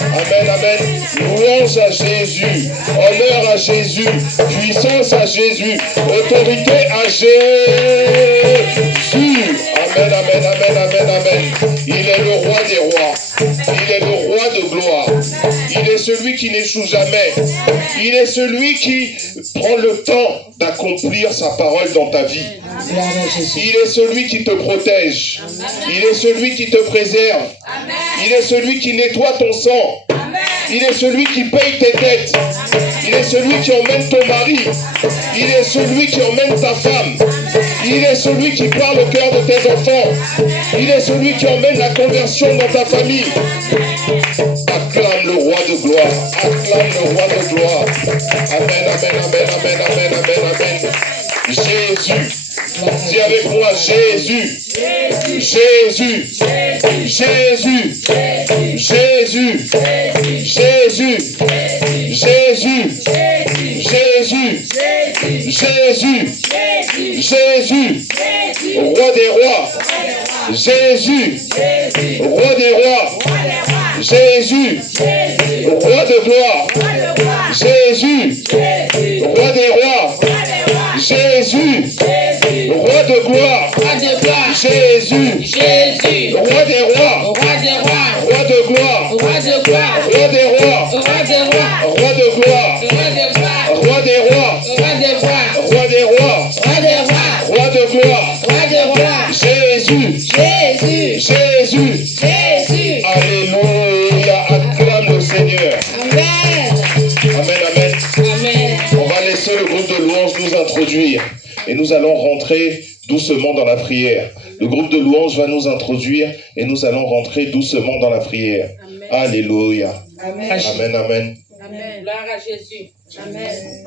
Amen, amen. Louange à Jésus. Honneur à Jésus. Puissance à Jésus. Autorité à Jésus. Amen, amen, amen, amen, amen. Il est le roi des rois. Il est le roi de gloire. Il est celui qui n'échoue jamais. Il est celui qui prend le temps d'accomplir sa parole dans ta vie. Il est celui qui te protège. Il est celui qui te préserve. Il est celui qui nettoie ton sang. Il est celui qui paye tes dettes. Il est celui qui emmène ton mari. Il est celui qui emmène ta femme. Il est celui qui parle au cœur de tes enfants. Il est celui qui emmène la conversion dans ta famille. Acclame le roi de gloire. Acclame le roi de gloire. Amen, amen, amen, amen, amen, amen, amen. Jésus. Dis avec moi, Jésus. Jésus. Jésus. Jésus. Jésus. Jésus. Jésus. Jésus. Jésus. Roi des rois. Jésus. Roi des rois. Jésus. Roi de gloire. Jésus. Roi des rois. Jésus. Roi de gloire. Jésus. Roi des rois. Roi de gloire. Roi des rois. Roi de gloire. Roi des rois. Roi des rois. Roi de gloire. Jésus. Jésus. Alléluia. Acclame le Seigneur. Amen, amen. On va laisser le groupe de louanges nous introduire. Et nous allons rentrer doucement dans la prière. Le groupe de louanges va nous introduire et nous allons rentrer doucement dans la prière. Amen. Alléluia. Amen. Amen, amen. Amen. Gloire à Jésus. Amen.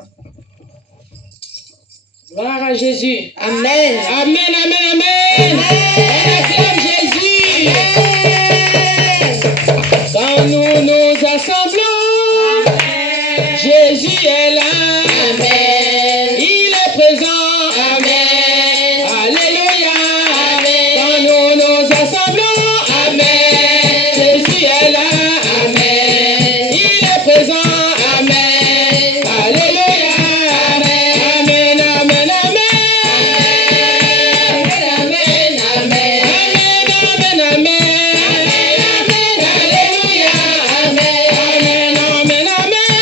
Gloire à Jésus. Amen. Amen, amen, amen. On acclame Jésus. Quand nous nous assemblons, Jésus est là. Amen. Il est présent. Amen. Alléluia. Amen. Quand nous nous assemblons, Amen. Jésus est là. Amen. Il est présent. Amen. Alléluia. Amen. Amen, amen, amen. Amen, amen. Amen, amen, amen. Alléluia. Amen. Amen, amen, amen.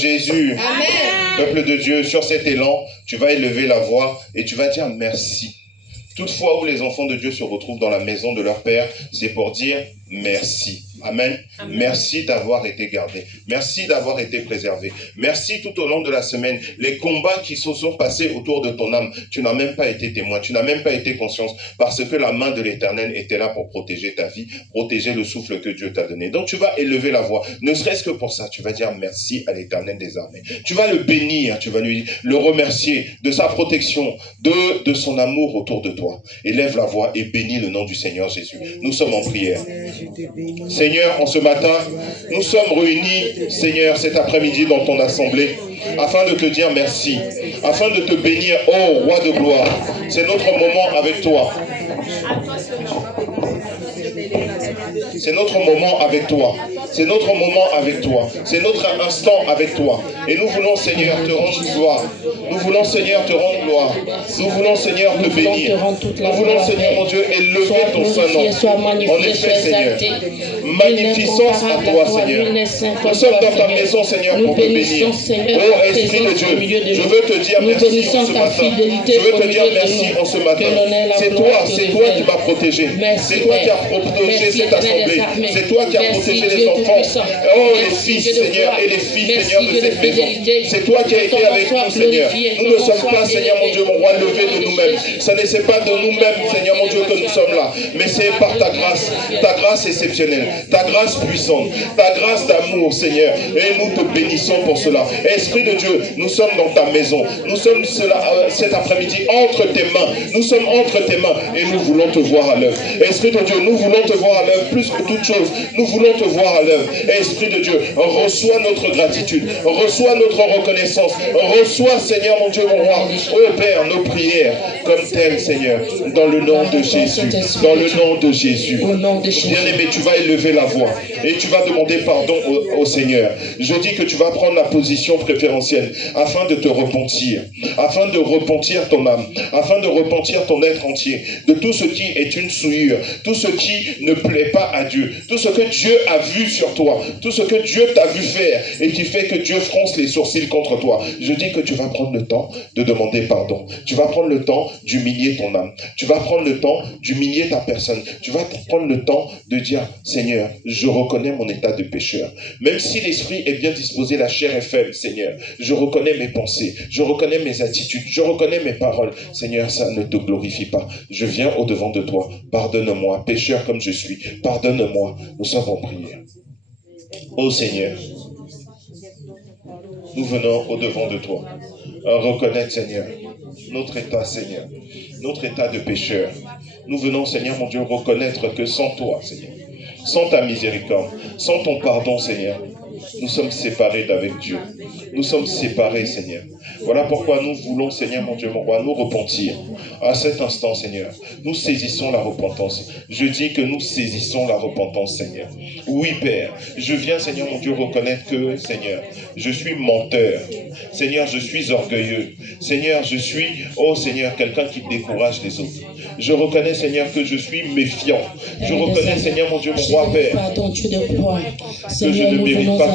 Jésus. Amen. Peuple de Dieu, sur cet élan, tu vas élever la voix et tu vas dire merci. Toutefois où les enfants de Dieu se retrouvent dans la maison de leur Père, c'est pour dire merci. Amen. Amen. Merci d'avoir été gardé. Merci d'avoir été préservé. Merci tout au long de la semaine. Les combats qui se sont passés autour de ton âme, tu n'as même pas été témoin, tu n'as même pas été conscience parce que la main de l'Éternel était là pour protéger ta vie, protéger le souffle que Dieu t'a donné. Donc tu vas élever la voix. Ne serait-ce que pour ça, tu vas dire merci à l'Éternel des armées. Tu vas le bénir, tu vas le remercier de sa protection, de son amour autour de toi. Élève la voix et bénis le nom du Seigneur Jésus. Nous sommes en prière. Seigneur, en ce matin, nous sommes réunis, Seigneur, cet après-midi dans ton assemblée, afin de te dire merci, afin de te bénir, ô Roi de gloire. C'est notre moment avec toi. C'est notre moment avec toi. C'est notre moment avec toi. C'est notre instant avec toi. Et nous voulons, Seigneur, te rendre gloire. Nous voulons, Seigneur, te rendre gloire. Nous voulons, Seigneur, te bénir. Nous voulons, Seigneur, mon Dieu, élever ton saint nom. En effet, Seigneur, magnificence à toi, Seigneur. Nous sommes dans ta maison, Seigneur, pour te bénir. Ô Esprit de Dieu, je veux te dire merci en ce matin. Je veux te dire merci en ce matin. C'est toi qui m'as protégé. C'est toi qui as protégé cette assemblée. C'est toi qui as protégé les enfants. Oh, les fils, Seigneur, et les filles, Seigneur, de cette maison. C'est toi qui as été avec nous, Seigneur. Nous ne sommes pas, Seigneur, mon Dieu, mon roi, levés de nous-mêmes. Ce n'est pas de nous-mêmes, Seigneur, mon Dieu, que nous sommes là. Mais c'est par ta grâce exceptionnelle, ta grâce puissante, ta grâce d'amour, Seigneur. Et nous te bénissons pour cela. Esprit de Dieu, nous sommes dans ta maison. Nous sommes cet après-midi entre tes mains. Nous sommes entre tes mains et nous voulons te voir à l'œuvre. Esprit de Dieu, nous voulons te voir à l'œuvre plus que toute chose. Nous voulons te voir à l'œuvre. Esprit de Dieu, reçois notre gratitude, reçois notre reconnaissance, reçois, Seigneur, mon Dieu, mon roi, ô Père, nos prières comme telles, Seigneur, dans le nom de Jésus, dans le nom de Jésus. Bien-aimé, tu vas élever la voix et tu vas demander pardon au Seigneur. Je dis que tu vas prendre la position préférentielle afin de te repentir, afin de repentir ton âme, afin de repentir ton être entier, de tout ce qui est une souillure, tout ce qui ne plaît pas à Dieu, tout ce que Dieu a vu sur toi, tout ce que Dieu t'a vu faire et qui fait que Dieu fronce les sourcils contre toi. Je dis que tu vas prendre le temps de demander pardon. Tu vas prendre le temps d'humilier ton âme. Tu vas prendre le temps d'humilier ta personne. Tu vas prendre le temps de dire, Seigneur, je reconnais mon état de pécheur. Même si l'esprit est bien disposé, la chair est faible, Seigneur. Je reconnais mes pensées, je reconnais mes attitudes, je reconnais mes paroles. Seigneur, ça ne te glorifie pas. Je viens au-devant de toi. Pardonne-moi, pécheur comme je suis. Pardonne-moi. Nous sommes en prière. Ô Seigneur, nous venons au-devant de toi. Reconnaître, Seigneur, notre état, Seigneur, notre état de pécheur. Nous venons, Seigneur, mon Dieu, reconnaître que sans toi, Seigneur, sans ta miséricorde, sans ton pardon, Seigneur, nous sommes séparés d'avec Dieu. Nous sommes séparés, Seigneur. Voilà pourquoi nous voulons, Seigneur, mon Dieu, mon roi, nous repentir. À cet instant, Seigneur, nous saisissons la repentance. Je dis que nous saisissons la repentance, Seigneur. Oui, Père, je viens, Seigneur, mon Dieu, reconnaître que, Seigneur, je suis menteur. Seigneur, je suis orgueilleux. Seigneur, je suis, oh Seigneur, quelqu'un qui décourage les autres. Je reconnais, Seigneur, que je suis méfiant. Je reconnais, Seigneur, mon Dieu, mon roi, Père, que je ne mérite pas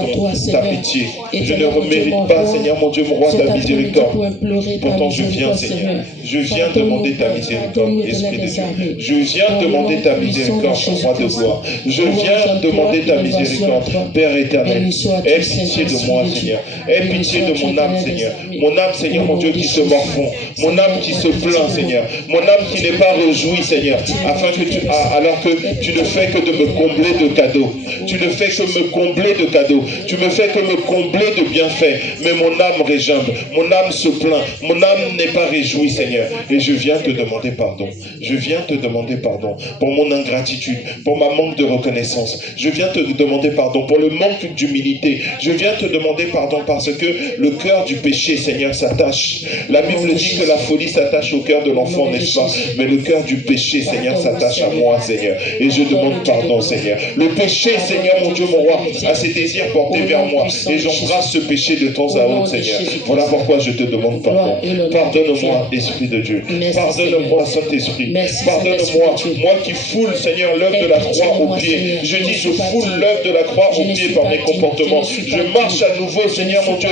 ta pitié. Je ne mérite pas, Seigneur, mon Dieu, mon roi, ta miséricorde. Pourtant, je viens, Seigneur. Je viens demander ta miséricorde, Esprit de Dieu. Je viens demander ta miséricorde, roi de gloire. Je viens demander ta miséricorde, Père éternel. Aie pitié de moi, Seigneur. Aie pitié de mon âme, Seigneur. Mon âme, Seigneur, mon Dieu, qui se morfond. Mon âme qui se plaint, Seigneur. Mon âme qui n'est pas réjouie, Seigneur. Afin que alors que tu ne fais que de me combler de cadeaux. Tu ne fais que me combler de cadeaux. Tu me fais que me combler de bienfaits. Mais mon âme régimbe. Mon âme se plaint. Mon âme n'est pas réjouie, Seigneur. Et je viens te demander pardon. Je viens te demander pardon pour mon ingratitude, pour ma manque de reconnaissance. Je viens te demander pardon pour le manque d'humilité. Je viens te demander pardon parce que le cœur du péché, Seigneur, s'attache. La Bible dit que la folie s'attache au cœur de l'enfant, n'est-ce pas? Mais le cœur du péché, Seigneur, s'attache à moi, Seigneur. Et je demande pardon, Seigneur. Le péché, Seigneur, mon Dieu, mon roi, a ses désirs portés vers moi. Et j'embrasse ce péché de temps à autre, Seigneur. Voilà pourquoi je te demande pardon. Pardonne-moi, Esprit de Dieu. Pardonne-moi, Saint-Esprit. Pardonne-moi, moi qui foule, Seigneur, l'œuvre de la croix au pied. Je dis, je foule l'œuvre de la croix au pied par mes comportements. Je marche à nouveau, Seigneur, mon Dieu,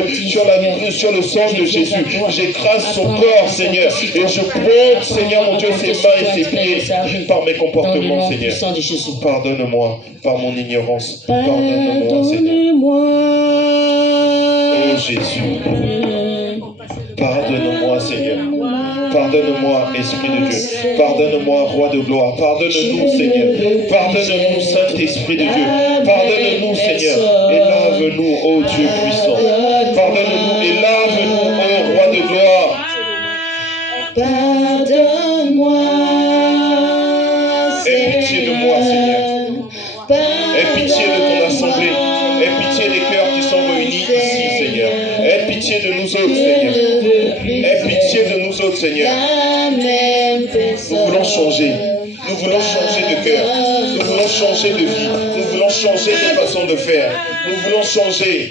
sur le sang de Jésus. J'écrase son corps, Seigneur. Et je pointe, Seigneur, mon Dieu, ses mains et ses pieds par mes comportements, Seigneur. Pardonne-moi par mon ignorance. Pardonne-moi, Seigneur. Oh Jésus. Pardonne-moi, Seigneur. Pardonne-moi, Esprit de Dieu. Pardonne-moi, Roi de gloire. Pardonne-nous, Seigneur. Pardonne-nous, Saint-Esprit de Dieu. Pardonne-nous, Seigneur. Et lave-nous, ô Dieu puissant. Pardonne-nous et lave-nous, ô Roi de gloire. Pardonne-moi. Aie pitié de moi, Seigneur. Aie pitié de ton assemblée. Aie pitié des cœurs qui sont réunis ici, Seigneur. Aie pitié de nous autres, Seigneur. Aie pitié de nous autres, Seigneur. Nous voulons changer. Nous voulons changer de cœur. Nous voulons changer de vie. Nous voulons changer de façon de faire. Nous voulons changer.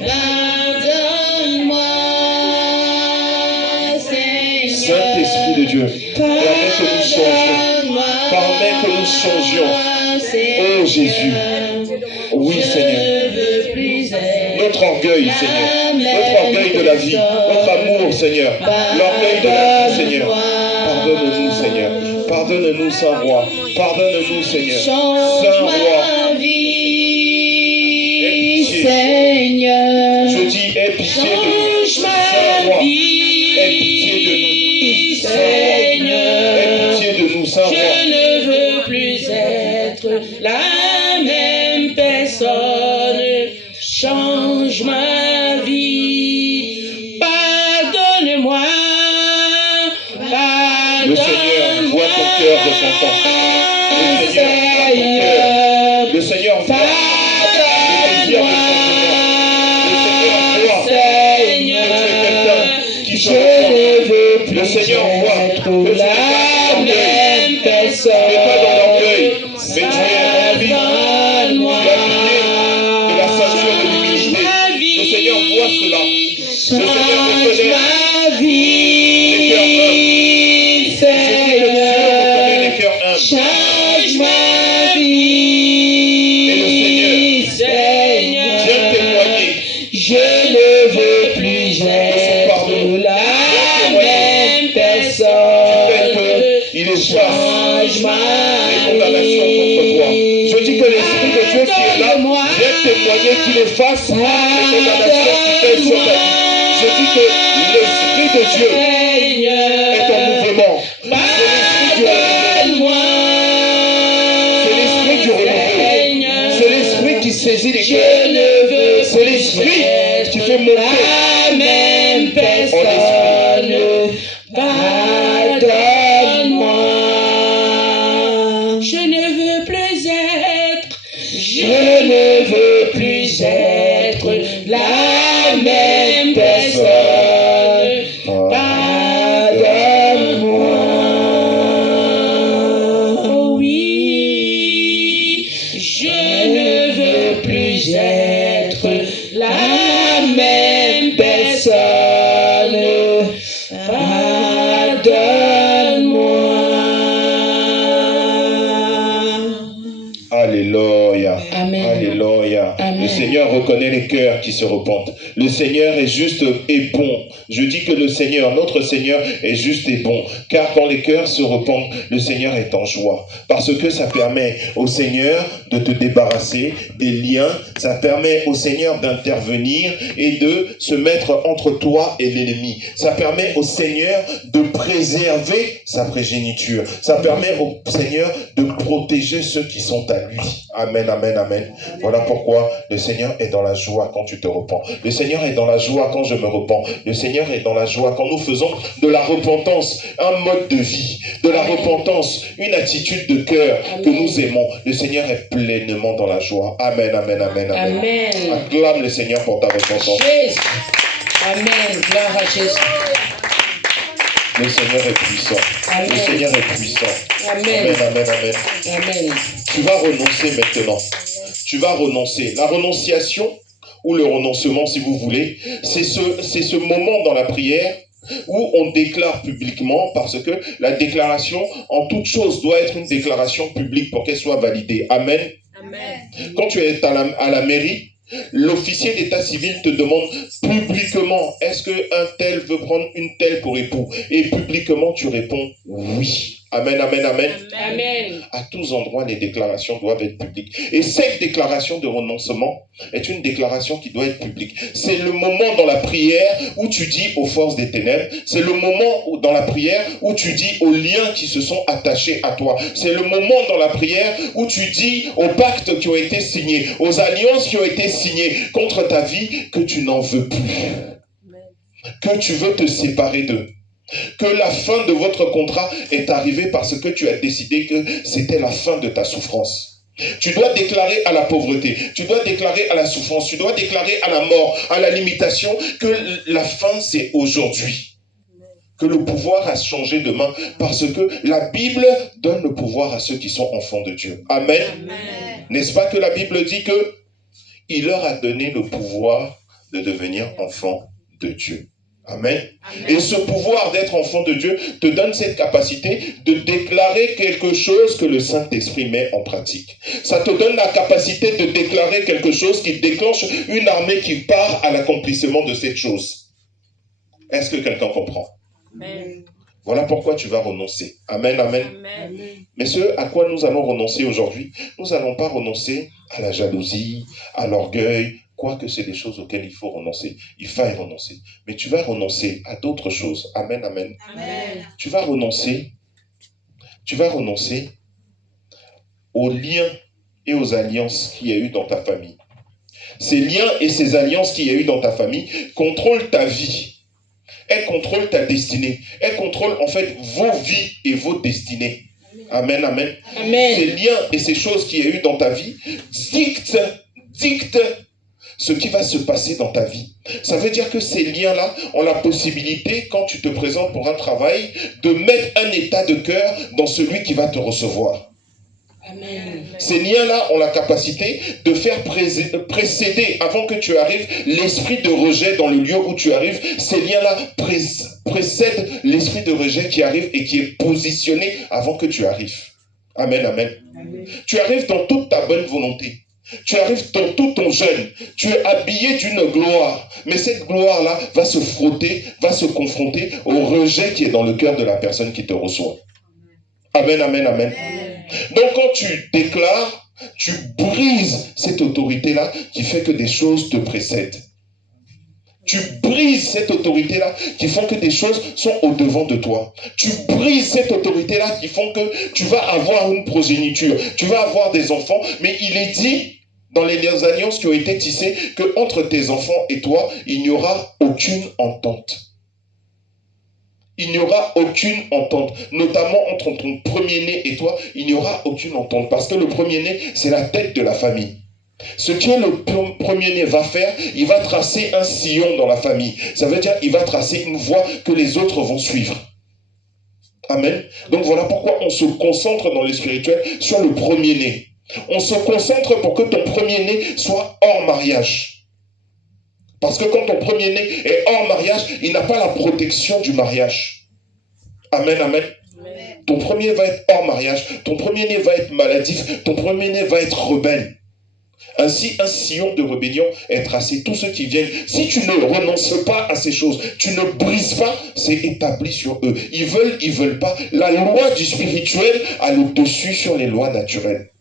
Saint-Esprit de Dieu, permets que nous changions. Permets que nous changions. Oh Jésus. Oui, Seigneur. Notre orgueil, Seigneur. Notre orgueil de la vie. Notre amour, Seigneur. L'orgueil de la vie, Seigneur. Pardonne-nous, Seigneur. Pardonne-nous, Saint-Roi. Pardonne-nous, Seigneur. Saint-Roi. Aie pitié. Je dis, aie pitié de nous. Saint-Roi. Aie pitié de nous. Seigneur. Aie pitié de nous, Saint-Roi. Je ne veux plus être la même personne. Change ma vie. Pardonne-moi. Le Seigneur voit ton cœur repentant. Le Seigneur voit ton cœur. Le Seigneur voit le désir de changement. Le Seigneur voit que tu es quelqu'un qui se repent. Le Seigneur voit que tu n'es pas dans l'orgueil. Tu n'es pas dans l'orgueil, mais tu es rempli. Tu es habillé de la ceinture de l'humilité. Le Seigneur voit cela. Le Seigneur reconnaît les cœurs humbles. Change ma vie. Et le Seigneur vient témoigner. Je ne veux plus être la même personne. Il efface les condamnations contre toi. Je dis que l'Esprit de Dieu qui est là vient témoigner qu'il efface les condamnations qui pèsent sur ta vie. Je dis que l'Esprit de Dieu est en mouvement. C'est l'Esprit du renouveau. C'est l'Esprit qui saisit les cœurs. C'est l'Esprit qui fait monter la même personne. Pardonne-moi. Je ne veux plus être la même personne. Pardonne-moi. Oh oui, je ne veux plus être la même personne. Alléluia. Amen. Alléluia. Amen. Le Seigneur reconnaît les cœurs qui se repentent. Le Seigneur est juste et bon. Je dis que le Seigneur, notre Seigneur, est juste et bon. Car quand les cœurs se repentent, le Seigneur est en joie. Parce que ça permet au Seigneur de te débarrasser des liens. Ça permet au Seigneur d'intervenir et de se mettre entre toi et l'ennemi. Ça permet au Seigneur de préserver sa progéniture. Ça permet au Seigneur de protéger ceux qui sont à lui. Amen, amen, amen. Voilà pourquoi le Seigneur est dans la joie quand tu te repens. Le Seigneur est dans la joie quand je me repens. Le Seigneur est dans la joie quand nous faisons de la repentance un mode de vie, de la repentance une attitude de cœur que nous aimons. Le Seigneur est pleinement dans la joie. Amen, amen, amen, amen. Amen. Acclame le Seigneur pour ta repentance. Jésus. Amen. Gloire à Jésus. Le Seigneur est puissant. Amen. Le Seigneur est puissant. Amen. Amen, amen, amen. Amen. Tu vas renoncer maintenant. Tu vas renoncer. La renonciation, ou le renoncement si vous voulez, c'est ce moment dans la prière où on déclare publiquement, parce que la déclaration en toute chose doit être une déclaration publique pour qu'elle soit validée. Amen. Amen. Quand tu es à la mairie, l'officier d'état civil te demande publiquement, est-ce qu'un tel veut prendre une telle pour époux? Et publiquement, tu réponds oui. Amen, amen, amen. Amen. À tous endroits, les déclarations doivent être publiques. Et cette déclaration de renoncement est une déclaration qui doit être publique. C'est le moment dans la prière où tu dis aux forces des ténèbres. C'est le moment dans la prière où tu dis aux liens qui se sont attachés à toi. C'est le moment dans la prière où tu dis aux pactes qui ont été signés, aux alliances qui ont été signées contre ta vie, que tu n'en veux plus. Que tu veux te séparer d'eux. Que la fin de votre contrat est arrivée parce que tu as décidé que c'était la fin de ta souffrance. Tu dois déclarer à la pauvreté, tu dois déclarer à la souffrance, tu dois déclarer à la mort, à la limitation, que la fin c'est aujourd'hui. Que le pouvoir a changé demain parce que la Bible donne le pouvoir à ceux qui sont enfants de Dieu. Amen. Amen. N'est-ce pas que la Bible dit que il leur a donné le pouvoir de devenir enfants de Dieu. Amen. Amen. Et ce pouvoir d'être enfant de Dieu te donne cette capacité de déclarer quelque chose que le Saint-Esprit met en pratique. Ça te donne la capacité de déclarer quelque chose qui déclenche une armée qui part à l'accomplissement de cette chose. Est-ce que quelqu'un comprend? Amen. Voilà pourquoi tu vas renoncer. Amen, amen. Amen. Mais ce à quoi nous allons renoncer aujourd'hui, nous n'allons pas renoncer à la jalousie, à l'orgueil, quoique c'est des choses auxquelles il faut renoncer. Il faut y renoncer. Mais tu vas renoncer à d'autres choses. Amen, amen. Amen. Tu vas renoncer aux liens et aux alliances qu'il y a eu dans ta famille. Ces liens et ces alliances qu'il y a eu dans ta famille contrôlent ta vie. Elles contrôlent ta destinée. Elles contrôlent en fait vos vies et vos destinées. Amen, amen. Amen. Ces liens et ces choses qu'il y a eu dans ta vie dictent ce qui va se passer dans ta vie. Ça veut dire que ces liens-là ont la possibilité, quand tu te présentes pour un travail, de mettre un état de cœur dans celui qui va te recevoir. Amen. Ces liens-là ont la capacité de faire précéder, avant que tu arrives, l'esprit de rejet dans le lieu où tu arrives. Ces liens-là précèdent l'esprit de rejet qui arrive et qui est positionné avant que tu arrives. Amen, amen. Amen. Tu arrives dans toute ta bonne volonté. Tu arrives dans tout ton jeûne. Tu es habillé d'une gloire. Mais cette gloire-là va se frotter, va se confronter au rejet qui est dans le cœur de la personne qui te reçoit. Amen, amen, amen. Donc quand tu déclares, tu brises cette autorité-là qui fait que des choses te précèdent. Tu brises cette autorité-là qui font que des choses sont au-devant de toi. Tu brises cette autorité-là qui font que tu vas avoir une progéniture, tu vas avoir des enfants, mais il est dit dans les alliances qui ont été tissées qu'entre tes enfants et toi, il n'y aura aucune entente. Il n'y aura aucune entente, notamment entre ton premier-né et toi, il n'y aura aucune entente, parce que le premier-né, c'est la tête de la famille. Ce que le premier-né va faire, il va tracer un sillon dans la famille. Ça veut dire qu'il va tracer une voie que les autres vont suivre. Amen. Donc voilà pourquoi on se concentre dans le spirituel sur le premier-né. On se concentre pour que ton premier-né soit hors mariage. Parce que quand ton premier-né est hors mariage, il n'a pas la protection du mariage. Amen, amen. Amen. Ton premier va être hors mariage, ton premier-né va être maladif, ton premier-né va être rebelle. Ainsi, un sillon de rébellion est tracé. Tous ceux qui viennent, si tu ne renonces pas à ces choses, tu ne brises pas, c'est établi sur eux. Ils veulent pas. La loi du spirituel a le dessus sur les lois naturelles.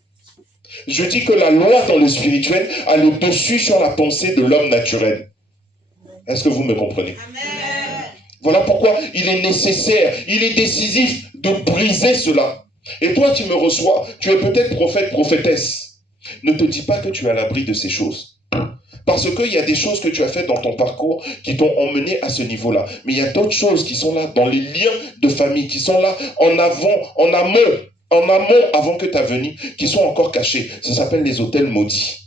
Je dis que la loi dans le spirituel a le dessus sur la pensée de l'homme naturel. Est-ce que vous me comprenez? Amen. Voilà pourquoi il est nécessaire, il est décisif de briser cela. Et toi qui me reçois, tu es peut-être prophète, prophétesse. Ne te dis pas que tu es à l'abri de ces choses. Parce qu'il y a des choses que tu as faites dans ton parcours qui t'ont emmené à ce niveau-là. Mais il y a d'autres choses qui sont là dans les liens de famille, qui sont là en amont avant que ta venue, qui sont encore cachées. Ça s'appelle les autels maudits.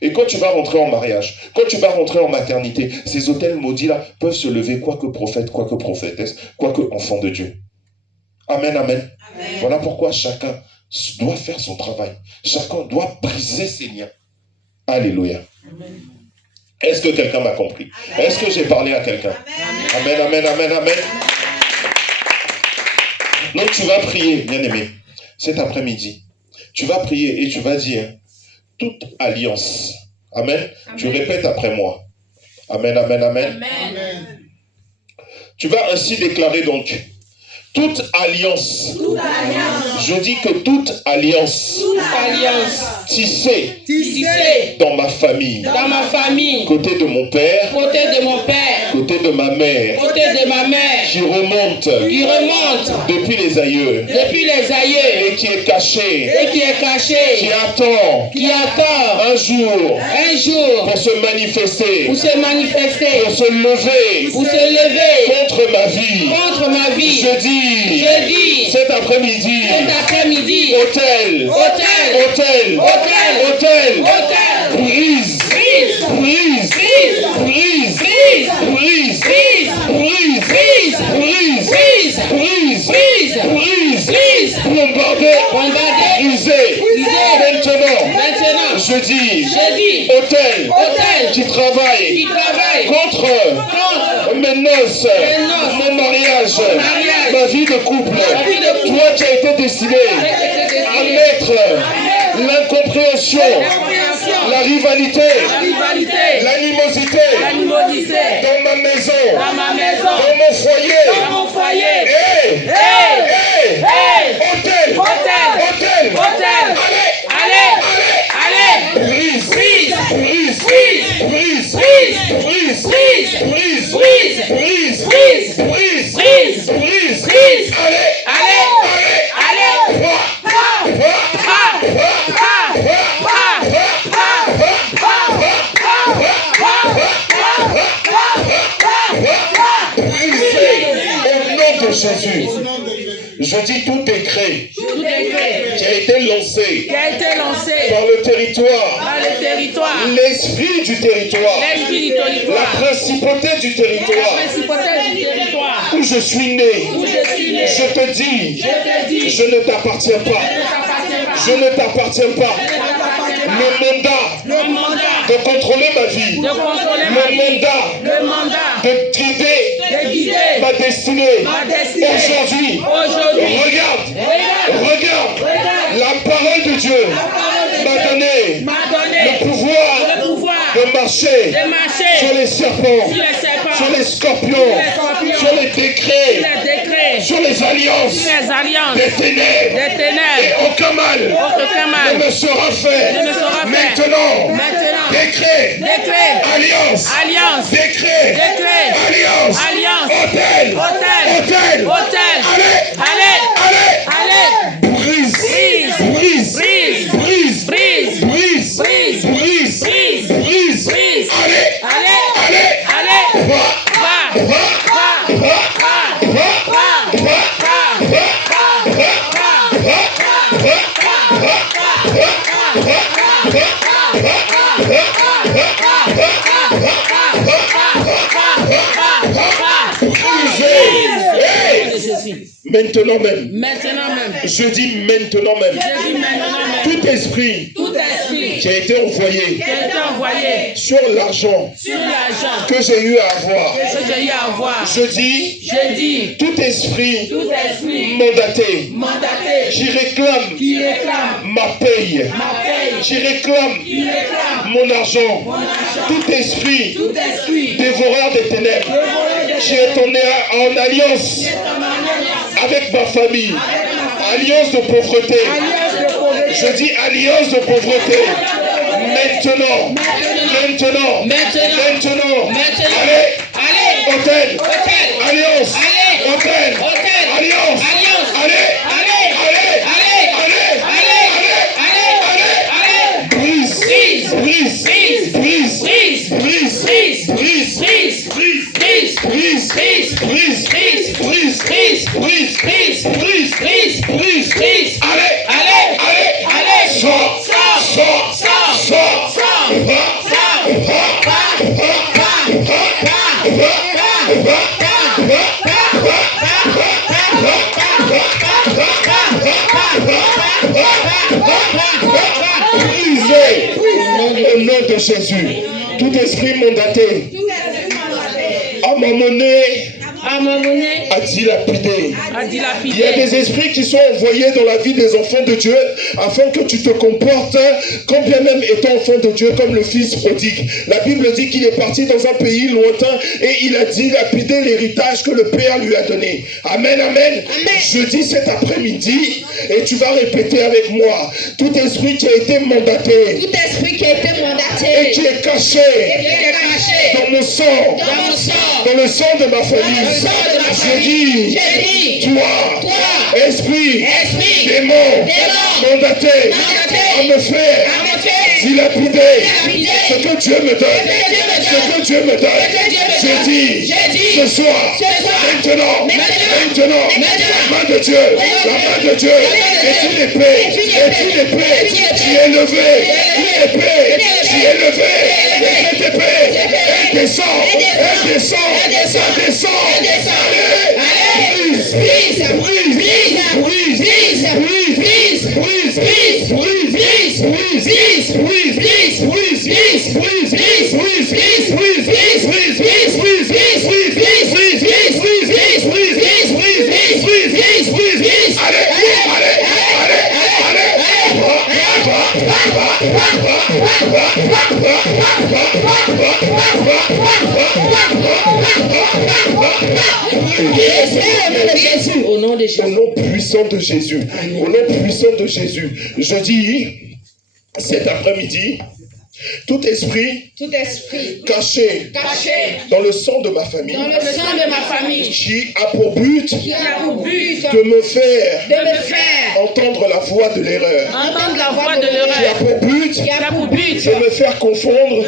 Et quand tu vas rentrer en mariage, quand tu vas rentrer en maternité, ces autels maudits-là peuvent se lever, quoique prophète, quoique prophétesse, quoique enfant de Dieu. Amen, amen. Amen. Voilà pourquoi chacun doit faire son travail. Chacun doit briser ses liens. Alléluia. Amen. Est-ce que quelqu'un m'a compris? Amen. Est-ce que j'ai parlé à quelqu'un? Amen, amen, amen, amen. Donc tu vas prier, bien-aimé, cet après-midi. Tu vas prier et tu vas dire toute alliance. Amen. Amen. Tu répètes après moi. Amen, amen, amen. Amen. Tu vas ainsi déclarer donc toute alliance. Je dis que toute alliance. Tissée. Dans ma famille. Côté de mon père. Côté de ma mère. Qui remonte. Depuis les aïeux. Et qui est caché. Qui attend. Un jour. Pour se manifester. Pour se lever. Contre ma vie. Je dis, cet après-midi, hôtel, brise, bombardé, brisé. Maintenant, je dis, hôtel, qui travaille contre mes noces, mon mariage, ma vie de couple. Toi, tu as été destiné à mettre l'incompréhension, la rivalité, l'animosité dans ma maison, dans mon foyer. Hôtel. Allez. Brise. Jésus. Je dis tout décret qui a été lancé par le territoire, l'esprit du territoire, la principauté du territoire où je suis né. Je te dis, je ne t'appartiens pas. Le mandat de contrôler ma vie, le mandat de guider ma destinée. Aujourd'hui, regarde, la parole de Dieu m'a donné le pouvoir de marcher sur les serpents, sur les scorpions, sur les décrets, sur les alliances des ténèbres. Et aucun mal ne me sera fait. Maintenant, décret, alliance, décret, alliance, hôtel, allez, brise, Maintenant même. Je dis maintenant même. Tout esprit qui a été envoyé sur l'argent que j'ai eu à avoir. Je dis tout esprit mandaté qui réclame ma paye, qui réclame mon argent. Tout esprit dévoreur des ténèbres qui est en alliance avec ma famille, alliance de pauvreté. Je dis alliance de pauvreté. Maintenant. Allez, hôtel, alliance, hôtel, alliance, allez, Allez, sors. brisé au nom de Jésus. Tout esprit mandaté à m'emmener, à dilapider. Il y a des esprits qui sont envoyés dans la vie des enfants de Dieu afin que tu te comportes, quand bien même étant enfant de Dieu, comme le fils prodigue. La Bible dit qu'il est parti dans un pays lointain et il a dilapidé l'héritage que le Père lui a donné. Amen, amen. Je dis cet après-midi, et tu vas répéter avec moi, tout esprit qui a été mandaté, et qui est caché, dans mon sang, dans le sang de ma famille, je dis, toi, esprit, démon, mandaté, à me faire dilapider ce que Dieu me donne, ce que Dieu me donne. Je dis, ce soir, maintenant, la main de Dieu est une épée qui est levée, une épée qui est levée, et cette épée, elle descend, Au nom de Jésus. Au nom puissant de Jésus. Au nom puissant de Jésus. Je dis cet après-midi, tout esprit caché dans le sang de ma famille, qui a pour but de me faire entendre la voix de l'erreur, qui a pour but de me faire confondre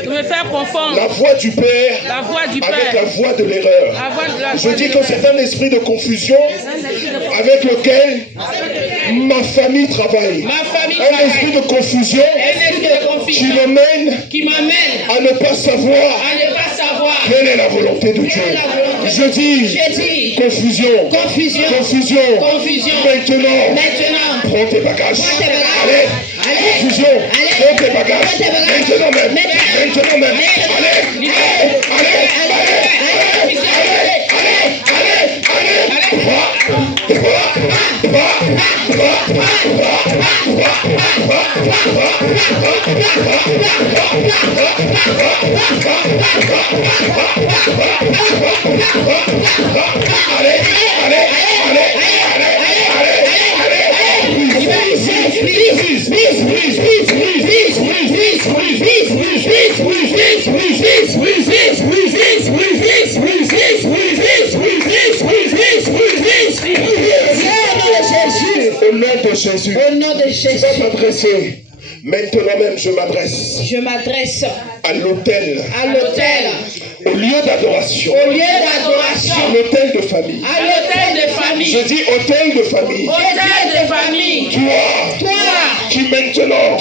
la voix du Père avec la voix de l'erreur. Je dis que c'est un esprit de confusion avec lequel ma famille travaille. Un esprit de confusion qui m'amène à ne pas savoir quelle est la volonté de Dieu. Je dis confusion. Maintenant, prends tes bagages. Allez. Confusion. Prends tes bagages. Maintenant même. Allez. Au nom de Jésus. Je vais m'adresser. Maintenant même, je m'adresse à l'autel. Au lieu d'adoration. À l'autel de famille. Je dis autel de famille. Toi qui maintenant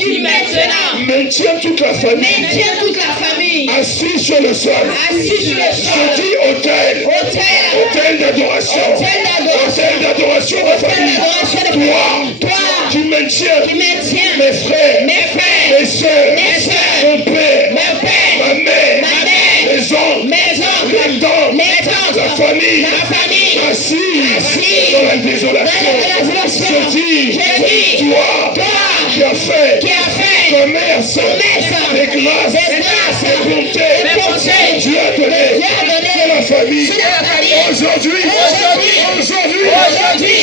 maintiens toute la famille assis sur le sol. Je dis autel d'adoration. Autel d'adoration de famille. Toi qui maintiens mes frères, mes soeurs, mon père, ma mère, mes oncles, les tantes, la famille, assis dans la désolation. Je dis, toi qui as fait commerce des grâces, des bontés, Dieu a donné à la famille. Aujourd'hui,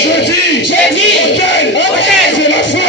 je dis, c'est la foi.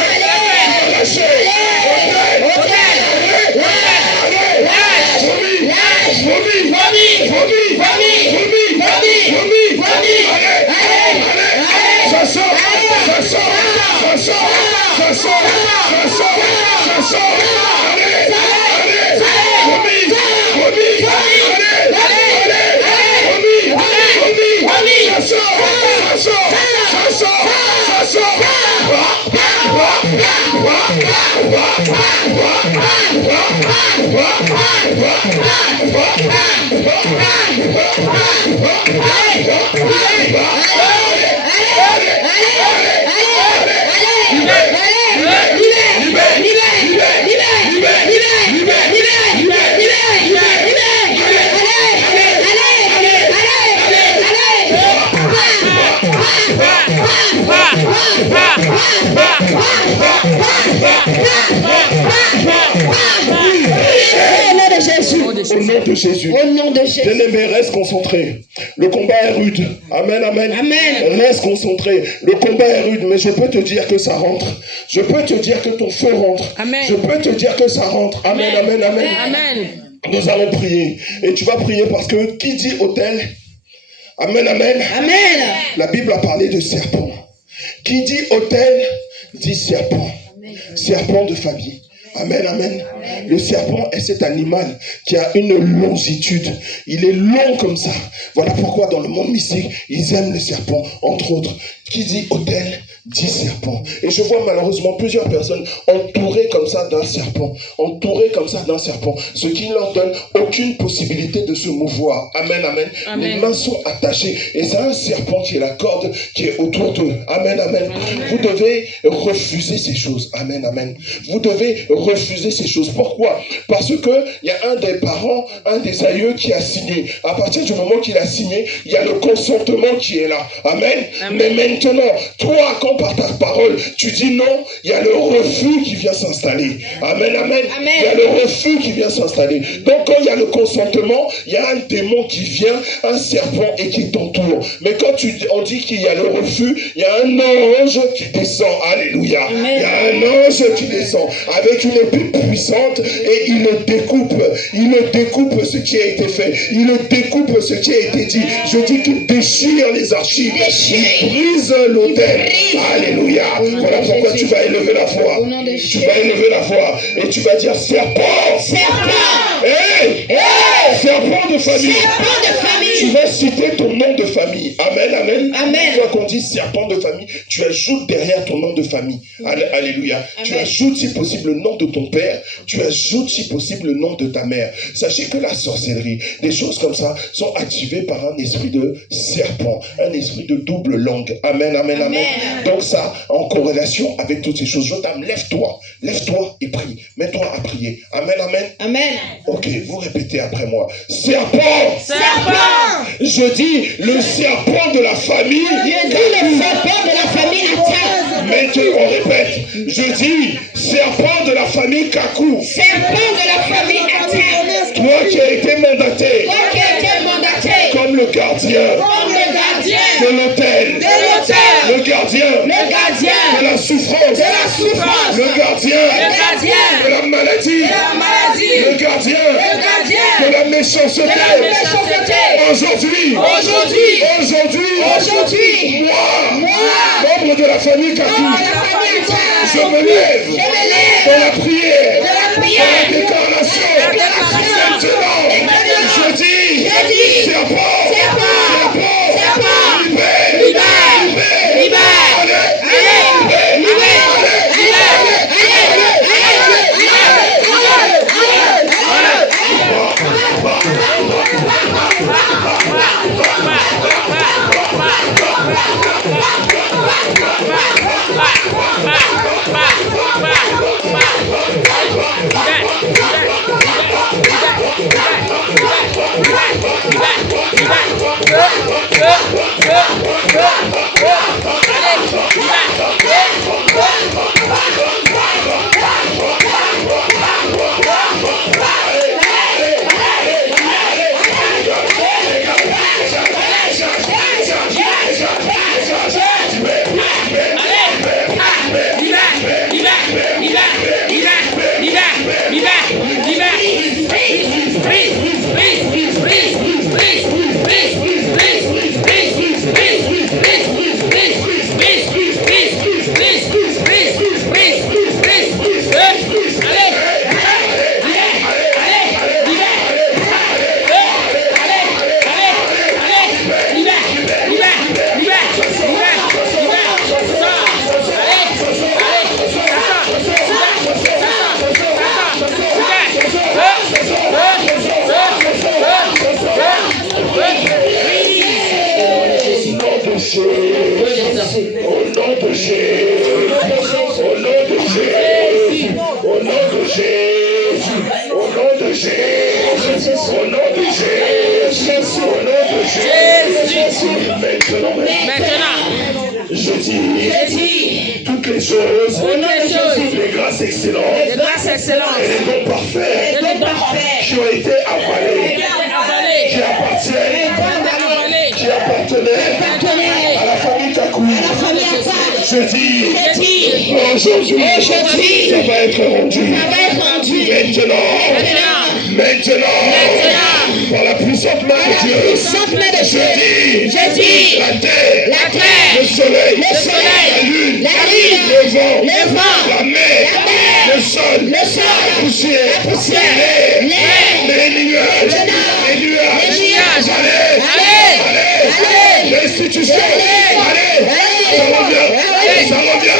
Au nom de Jésus. Au nom de Jésus. Bien-aimé, reste concentré. Le combat est rude. Amen, amen. Amen. Reste concentré. Le combat est rude, mais je peux te dire que ça rentre. Je peux te dire que ton feu rentre. Amen. Je peux te dire que ça rentre. Amen, amen, amen. Amen. Nous allons prier. Et tu vas prier parce que qui dit autel? Amen, amen. Amen. La Bible a parlé de serpent. Qui dit autel dit serpent. Serpent de famille. Amen, amen. Le serpent est cet animal qui a une longitude. Il est long comme ça. Voilà pourquoi dans le monde mystique, ils aiment le serpent, entre autres. Qui dit autel, dit serpent. Et je vois malheureusement plusieurs personnes entourées comme ça d'un serpent. Entourées comme ça d'un serpent. Ce qui ne leur donne aucune possibilité de se mouvoir. Amen, amen. Amen. Les mains sont attachées. Et c'est un serpent qui est la corde qui est autour d'eux. Amen, amen. Vous devez refuser ces choses. Amen, amen. Vous devez refuser ces choses. Pourquoi? Parce que il y a un des parents, un des aïeux qui a signé. À partir du moment qu'il a signé, il y a le consentement qui est là. Amen. Mais maintenant, toi, quand par ta parole, tu dis non, il y a le refus qui vient s'installer. Amen, amen. Il y a le refus qui vient s'installer. Donc quand il y a le consentement, il y a un démon qui vient, un serpent et qui t'entoure. Mais quand on dit qu'il y a le refus, il y a un ange qui descend. Alléluia. Il y a un ange qui descend avec une épée puissante et il le découpe. Il le découpe ce qui a été fait. Il le découpe ce qui a été dit. Je dis qu'il déchire les archives. Il brise l'autel. Alléluia. Voilà pourquoi tu vas élever la voix. Tu vas élever la voix et tu vas dire serpent. Serpent. Hey. Hey. Serpent de famille. Serpent de famille. Tu vas citer ton nom de famille. Amen, amen. Amen. Une fois qu'on dit serpent de famille, tu ajoutes derrière ton nom de famille. Alléluia. Amen. Tu ajoutes si possible le nom de ton père. Tu ajoutes si possible le nom de ta mère. Sachez que la sorcellerie, des choses comme ça, sont activées par un esprit de serpent, un esprit de double langue. Amen, amen, amen. Amen. Donc ça, en corrélation avec toutes ces choses, je t'aime, lève-toi et prie. Mets-toi à prier. Amen, amen. Amen. Ok, vous répétez après moi. Serpent. Serpent. Je dis le serpent de la famille. Je dis le serpent de la famille attaque. Maintenant, on répète. Je dis serpent de la famille Kakou. Serpent de la famille attaque. Toi qui as été mandaté. Toi qui as été mandaté. Comme le gardien. Comme le gardien. De l'autel. De l'autel. Le gardien. Le gardien. De la souffrance. De la souffrance. Le gardien. Le gardien. De la maladie. De la maladie. Le gardien. Le gardien. De la méchanceté. De la méchanceté. Aujourd'hui. Aujourd'hui. Aujourd'hui. Aujourd'hui. Moi. Membre de la famille Kakou. Je me lève. Je me lève. Dans la prière. De la prière. Dans la déclaration. Maintenant. Je dis. Serpent. Serpent. Serpent. Libère. Libère. Libère. Libère. grâces excellentes. Les grâces excellentes. Et les dons parfaits. Les dons parfaits. Qui ont été avalés. Qui appartiennent. Qui appartenaient à la famille Takou. Je dis, aujourd'hui, ça va être rendu. Maintenant, par la puissante main de Dieu, je dis, la terre, le soleil, la lune, le vent, la mer, le sol, la poussière, les nuages, allez, l'institution, allez, ça revient,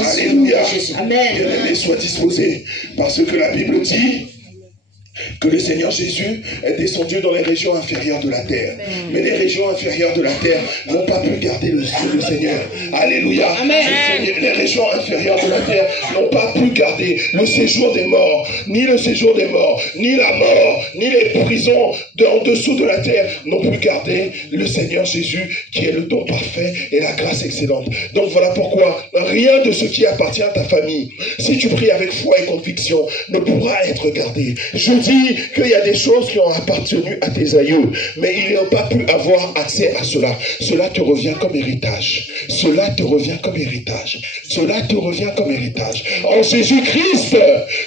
Alléluia. Amen. Bien-aimés, sois disposés, parce que la Bible dit que le Seigneur Jésus est descendu dans les régions inférieures de la terre. Mais les régions inférieures de la terre n'ont pas pu garder le Seigneur. Alléluia. Amen. Les régions inférieures de la terre n'ont pas pu garder le séjour des morts, ni le séjour des morts, ni la mort, ni les prisons en dessous de la terre n'ont pu garder le Seigneur Jésus qui est le don parfait et la grâce excellente. Donc voilà pourquoi rien de ce qui appartient à ta famille, si tu pries avec foi et conviction, ne pourra être gardé. Je dis qu'il y a des choses qui ont appartenu à tes aïeux, mais ils n'ont pas pu avoir accès à cela. Cela te revient comme héritage. Cela te revient comme héritage. Cela te revient comme héritage. En Jésus-Christ,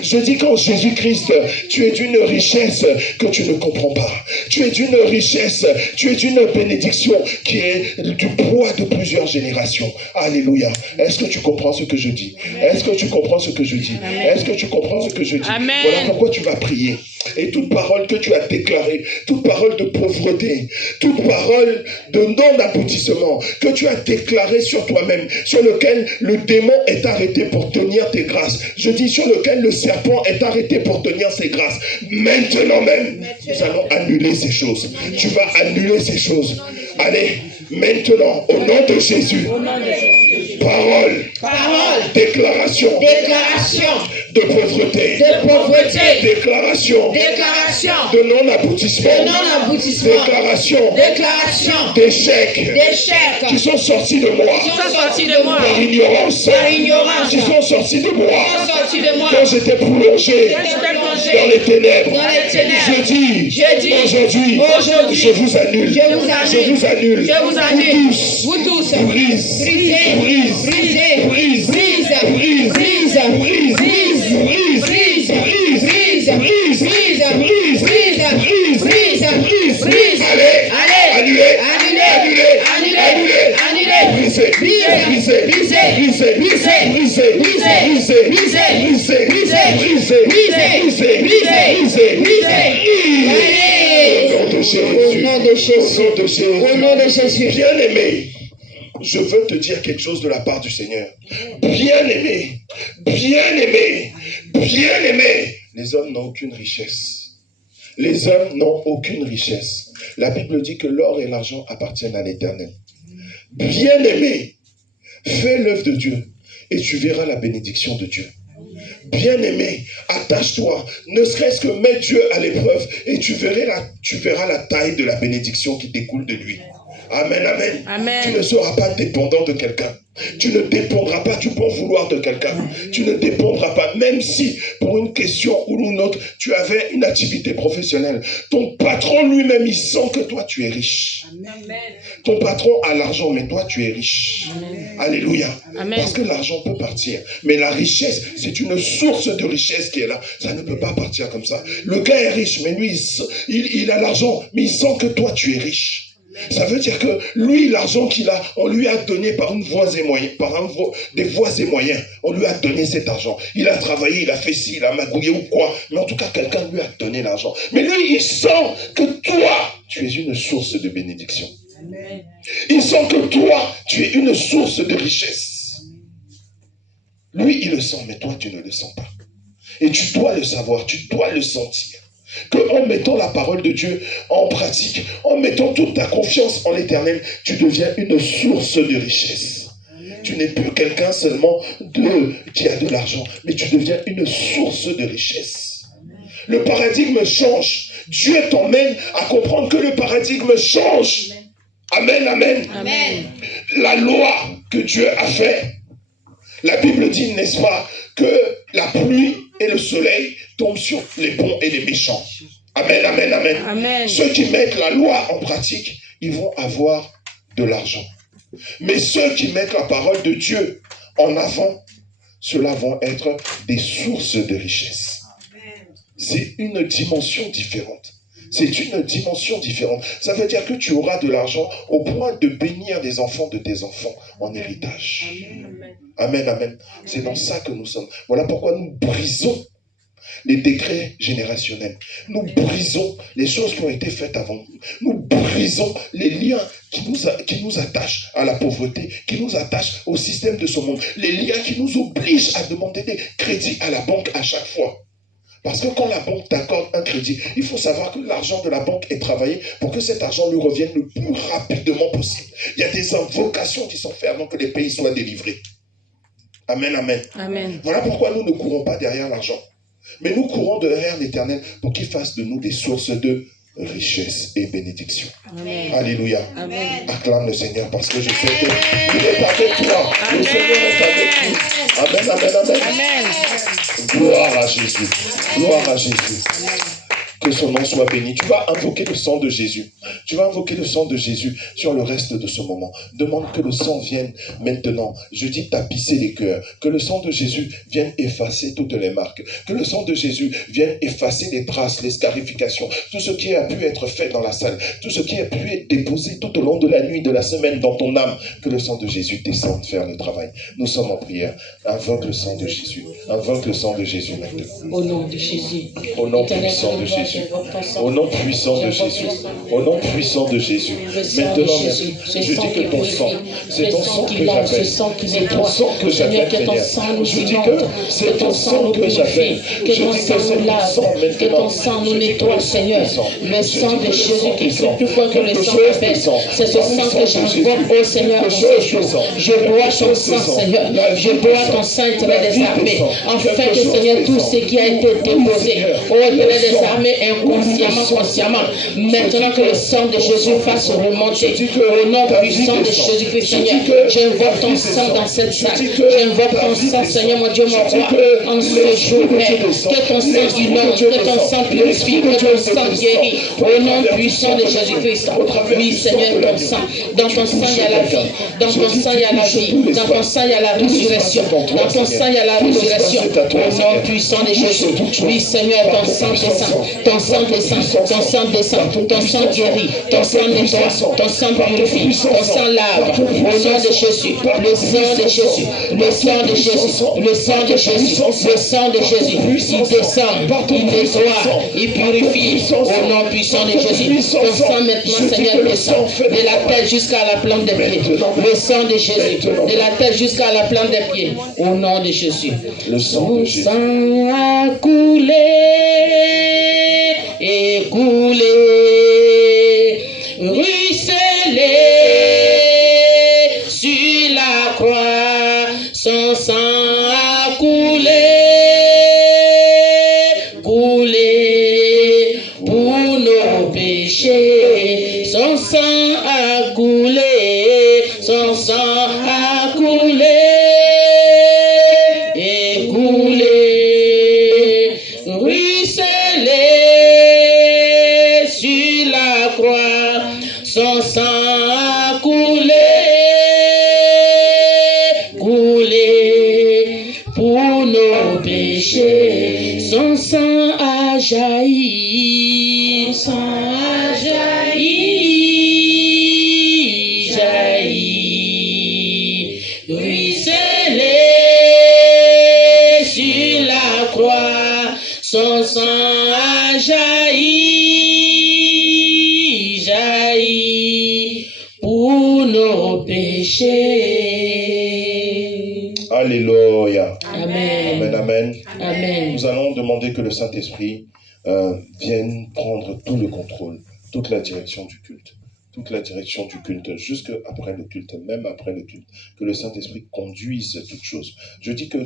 je dis qu'en Jésus-Christ, tu es d'une richesse que tu ne comprends pas. Tu es d'une richesse, tu es d'une bénédiction qui est du poids de plusieurs générations. Alléluia. Est-ce que tu comprends ce que je dis? Est-ce que tu comprends ce que je dis? Est-ce que tu comprends ce que je dis? Amen. Voilà pourquoi tu vas prier. Et toute parole que tu as déclarée, toute parole de pauvreté, toute parole de non-aboutissement que tu as déclarée sur toi-même, sur lequel le démon est arrêté pour tenir tes grâces, je dis sur lequel le serpent est arrêté pour tenir ses grâces, maintenant même, nous allons annuler ces choses. Tu vas annuler ces choses. Allez, maintenant, au nom de Jésus, parole, déclaration, de pauvreté, déclaration, de non-aboutissement, déclaration, d'échecs, qui sont sortis de moi, par ignorance, qui sont sortis de moi, quand j'étais plongé dans les ténèbres. Je dis, aujourd'hui, je vous annule, vous tous, au nom de Jésus. Bien-aimé, je veux te dire quelque chose de la part du Seigneur. Bien-aimé, les hommes n'ont aucune richesse. Les hommes n'ont aucune richesse. La Bible dit que l'or et l'argent appartiennent à l'Éternel. Bien-aimé, fais l'œuvre de Dieu et tu verras la bénédiction de Dieu. Bien-aimé, attache-toi, ne serait-ce que mets Dieu à l'épreuve et tu verras la taille de la bénédiction qui découle de lui. Amen, amen. Amen. Tu ne seras pas dépendant de quelqu'un. Tu ne dépendras pas du bon vouloir de quelqu'un. Tu ne dépendras pas, même si pour une question ou une autre, tu avais une activité professionnelle. Ton patron lui-même, il sent que toi, tu es riche. Amen. Ton patron a l'argent, mais toi, tu es riche. Amen. Alléluia. Amen. Parce que l'argent peut partir. Mais la richesse, c'est une source de richesse qui est là. Ça ne peut pas partir comme ça. Le gars est riche, mais lui, il a l'argent, mais il sent que toi, tu es riche. Ça veut dire que lui, l'argent qu'il a, on lui a donné par une voie et moyen, des voies et moyens. On lui a donné cet argent. Il a travaillé, il a fait ci, il a magouillé ou quoi. Mais en tout cas, quelqu'un lui a donné l'argent. Mais lui, il sent que toi, tu es une source de bénédiction. Amen. Il sent que toi, tu es une source de richesse. Lui, il le sent, mais toi, tu ne le sens pas. Et tu dois le savoir, tu dois le sentir. Qu'en mettant la parole de Dieu en pratique, en mettant toute ta confiance en l'Éternel, tu deviens une source de richesse. Amen. Tu n'es plus quelqu'un seulement qui a de l'argent, mais tu deviens une source de richesse. Amen. Le paradigme change. Dieu t'emmène à comprendre que le paradigme change. Amen, amen. Amen. La loi que Dieu a faite, la Bible dit, n'est-ce pas, que la pluie et le soleil tombent sur les bons et les méchants. Amen, amen, amen. Amen. Ceux qui mettent la loi en pratique, ils vont avoir de l'argent. Mais ceux qui mettent la parole de Dieu en avant, ceux-là vont être des sources de richesse. C'est une dimension différente. C'est une dimension différente. Ça veut dire que tu auras de l'argent au point de bénir les enfants de tes enfants en héritage. Amen, amen. C'est dans ça que nous sommes. Voilà pourquoi nous brisons les décrets générationnels. Nous brisons les choses qui ont été faites avant nous. Nous brisons les liens qui nous attachent à la pauvreté, qui nous attachent au système de ce monde. Les liens qui nous obligent à demander des crédits à la banque à chaque fois. Parce que quand la banque t'accorde un crédit, il faut savoir que l'argent de la banque est travaillé pour que cet argent lui revienne le plus rapidement possible. Il y a des invocations qui sont faites avant que les pays soient délivrés. Amen, amen. Amen. Voilà pourquoi nous ne courons pas derrière l'argent. Mais nous courons derrière l'Éternel pour qu'il fasse de nous des sources de richesse et bénédiction. Amen. Alléluia. Amen. Acclame le Seigneur parce que je sais qu'il est avec toi. Amen. Le Seigneur est avec nous. Amen, amen, amen. Amen. Gloire à Jésus. Gloire à Jésus. Que son nom soit béni. Tu vas invoquer le sang de Jésus. Tu vas invoquer le sang de Jésus sur le reste de ce moment. Demande que le sang vienne maintenant. Je dis tapisser les cœurs. Que le sang de Jésus vienne effacer toutes les marques. Que le sang de Jésus vienne effacer les traces, les scarifications. Tout ce qui a pu être fait dans la salle. Tout ce qui a pu être déposé tout au long de la nuit, de la semaine dans ton âme. Que le sang de Jésus descende faire le travail. Nous sommes en prière. Invoque le sang de Jésus. Invoque le sang de Jésus maintenant. Au nom de Jésus. Au nom puissant de Jésus. Au nom puissant de Jésus. Au nom puissant de Jésus. Maintenant, je dis que ton sang, c'est ton sang que j'appelle. C'est ton sang que j'appelle, Seigneur. Je dis que c'est ton sang que j'appelle. Je dis que c'est ton sang maintenant. Que ton sang nous nettoie, Seigneur. Le sang de Jésus qui fait plus fort que le sang de Père. C'est ce sang que j'invoque, au Seigneur, en ce jour. Je bois ton sang, Seigneur. Je bois ton sang, Éternel des armées. Afin que, Seigneur, tout ce qui a été déposé, ô Éternel des armées, inconsciemment, consciemment, maintenant que le sang de Jésus fasse remonter au nom puissant de Jésus-Christ, Seigneur. J'invoque ton sang dans cette salle. J'invoque ton sang, Seigneur, mon Dieu, mon roi, en ce jour, Père. Que ton sang inonde, que ton sang purifie, que ton sang guérit, au nom puissant de Jésus-Christ. Oui, Seigneur, ton sang. Dans ton sang, il y a la vie. Dans ton sang, il y a la vie. Dans ton sang, il y a la résurrection. Dans ton sang, il y a la résurrection. Au nom puissant de Jésus. Oui, Seigneur, ton sang descend. Ton sang descend. Ton sang descend. Ton sang guérit. Ton sang nettoie. Ton sang purifie. Ton sang lave. Au nom de Jésus. Le sang de Jésus. Le sang de Jésus. Le sang de Jésus. Le sang de Jésus. Il descend. Il nettoie. Il purifie. Au nom puissant de Jésus. Ton sang maintenant, Seigneur, descend. De la tête jusqu'à la plante des pieds. Le sang de Jésus. De la tête jusqu'à la plante des pieds. Au nom de Jésus. Le sang de Jésus. Ton sang a coulé, écoulé, ruisselé sur la croix. Son sang a coulé, coulé pour nos péchés. son sang a coulé, son sang a coulé, et coulé, ruisselé sur la croix, son sang a coulé, coulé pour nos péchés, son sang a jailli, son sang a jailli, jailli, ruisselé sur la croix, son sang a jailli, jailli pour nos péchés. Alléluia. Amen. Amen, amen. Amen. Nous allons demander que le Saint-Esprit vienne prendre tout le contrôle, toute la direction du culte. Toute la direction du culte, jusque après le culte, même après le culte, que le Saint-Esprit conduise toutes choses. Je dis que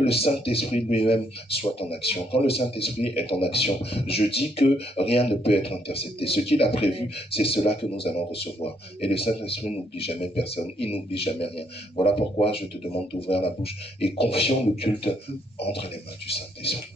le Saint-Esprit lui-même soit en action. Quand le Saint-Esprit est en action, je dis que rien ne peut être intercepté. Ce qu'il a prévu, c'est cela que nous allons recevoir. Et le Saint-Esprit n'oublie jamais personne, il n'oublie jamais rien. Voilà pourquoi je te demande d'ouvrir la bouche et confions le culte entre les mains du Saint-Esprit.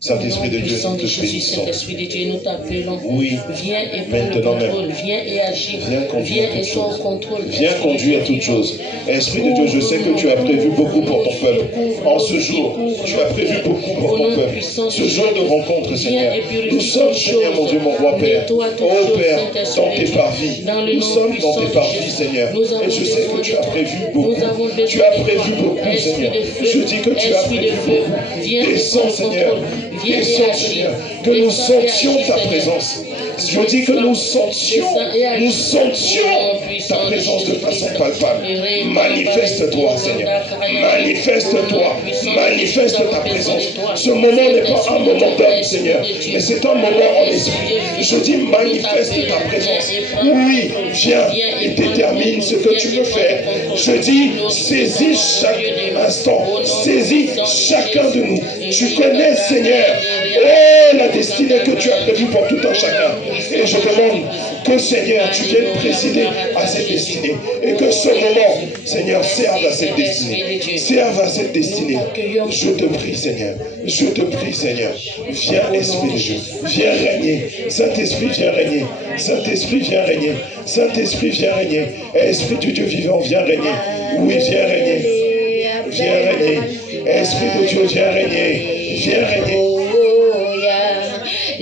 Saint-Esprit de Dieu, nous te bénissons. Saint-Esprit de Dieu, nous t'appelons. Oui, viens et prends maintenant le contrôle, même. viens et agis, Viens viens et sois au contrôle. Viens conduire toutes choses. Esprit de Dieu, je sais que tu as prévu beaucoup pour ton peuple. En ce jour, tu as prévu beaucoup pour ton peuple. Ce jour de rencontre, Seigneur. Nous sommes, Seigneur, mon Dieu, mon roi Père. Oh Père, dans tes parvis. Nous sommes dans tes parvis, Seigneur. Et je sais que tu as prévu beaucoup. Tu as prévu beaucoup, Seigneur. Je dis que tu as prévu beaucoup. Descends, Seigneur. Descends, Seigneur. Que nous sentions ta présence. Je dis que nous sentions ta présence de façon palpable. Manifeste-toi, Seigneur. Manifeste-toi. Manifeste ta présence. Ce moment n'est pas un moment d'homme, Seigneur, mais c'est un moment en esprit. Je dis manifeste ta présence. Oui, viens et détermine ce que tu veux faire. Je dis saisis chaque instant. Saisis chacun de nous. Tu connais, Seigneur, oh, la destinée que tu as prévue pour tout un chacun. Et je demande que, Seigneur, tu viennes présider à cette destinée. Et que ce moment, Seigneur, serve à cette destinée. Serve à cette destinée. Je te prie, Seigneur. Je te prie, Seigneur. Viens, Esprit de Dieu. Viens régner. Saint-Esprit, viens régner. Saint-Esprit, viens régner. Saint-Esprit, viens régner. Esprit du Dieu vivant, viens régner. Oui, viens régner. Viens régner. Esprit de Dieu, viens régner. Viens régner.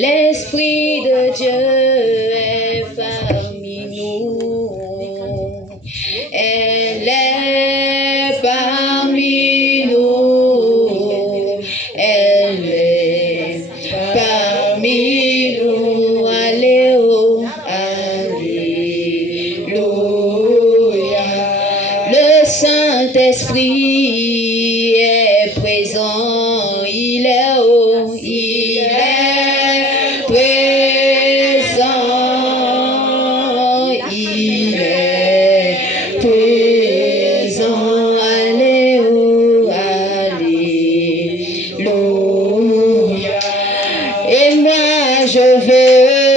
L'Esprit de Dieu est parmi nous. Elle est parmi nous. Elle est parmi nous. Alléluia. Alléluia. Le Saint-Esprit est présent. Il est haut. Il est présent, il est présent, alléluia, alléluia. Et moi je veux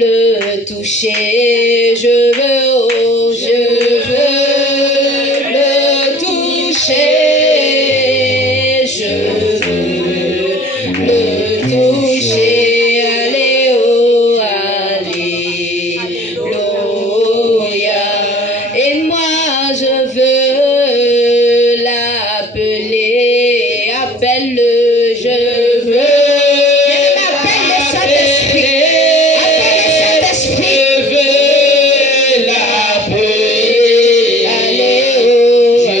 le toucher, je veux le toucher, je veux le toucher, alléluia, alléluia. Et moi je veux l'appeler, appelle-le, je veux. Appelle le Saint-Esprit, appelle le Saint-Esprit. Je veux l'appeler, alléluia, je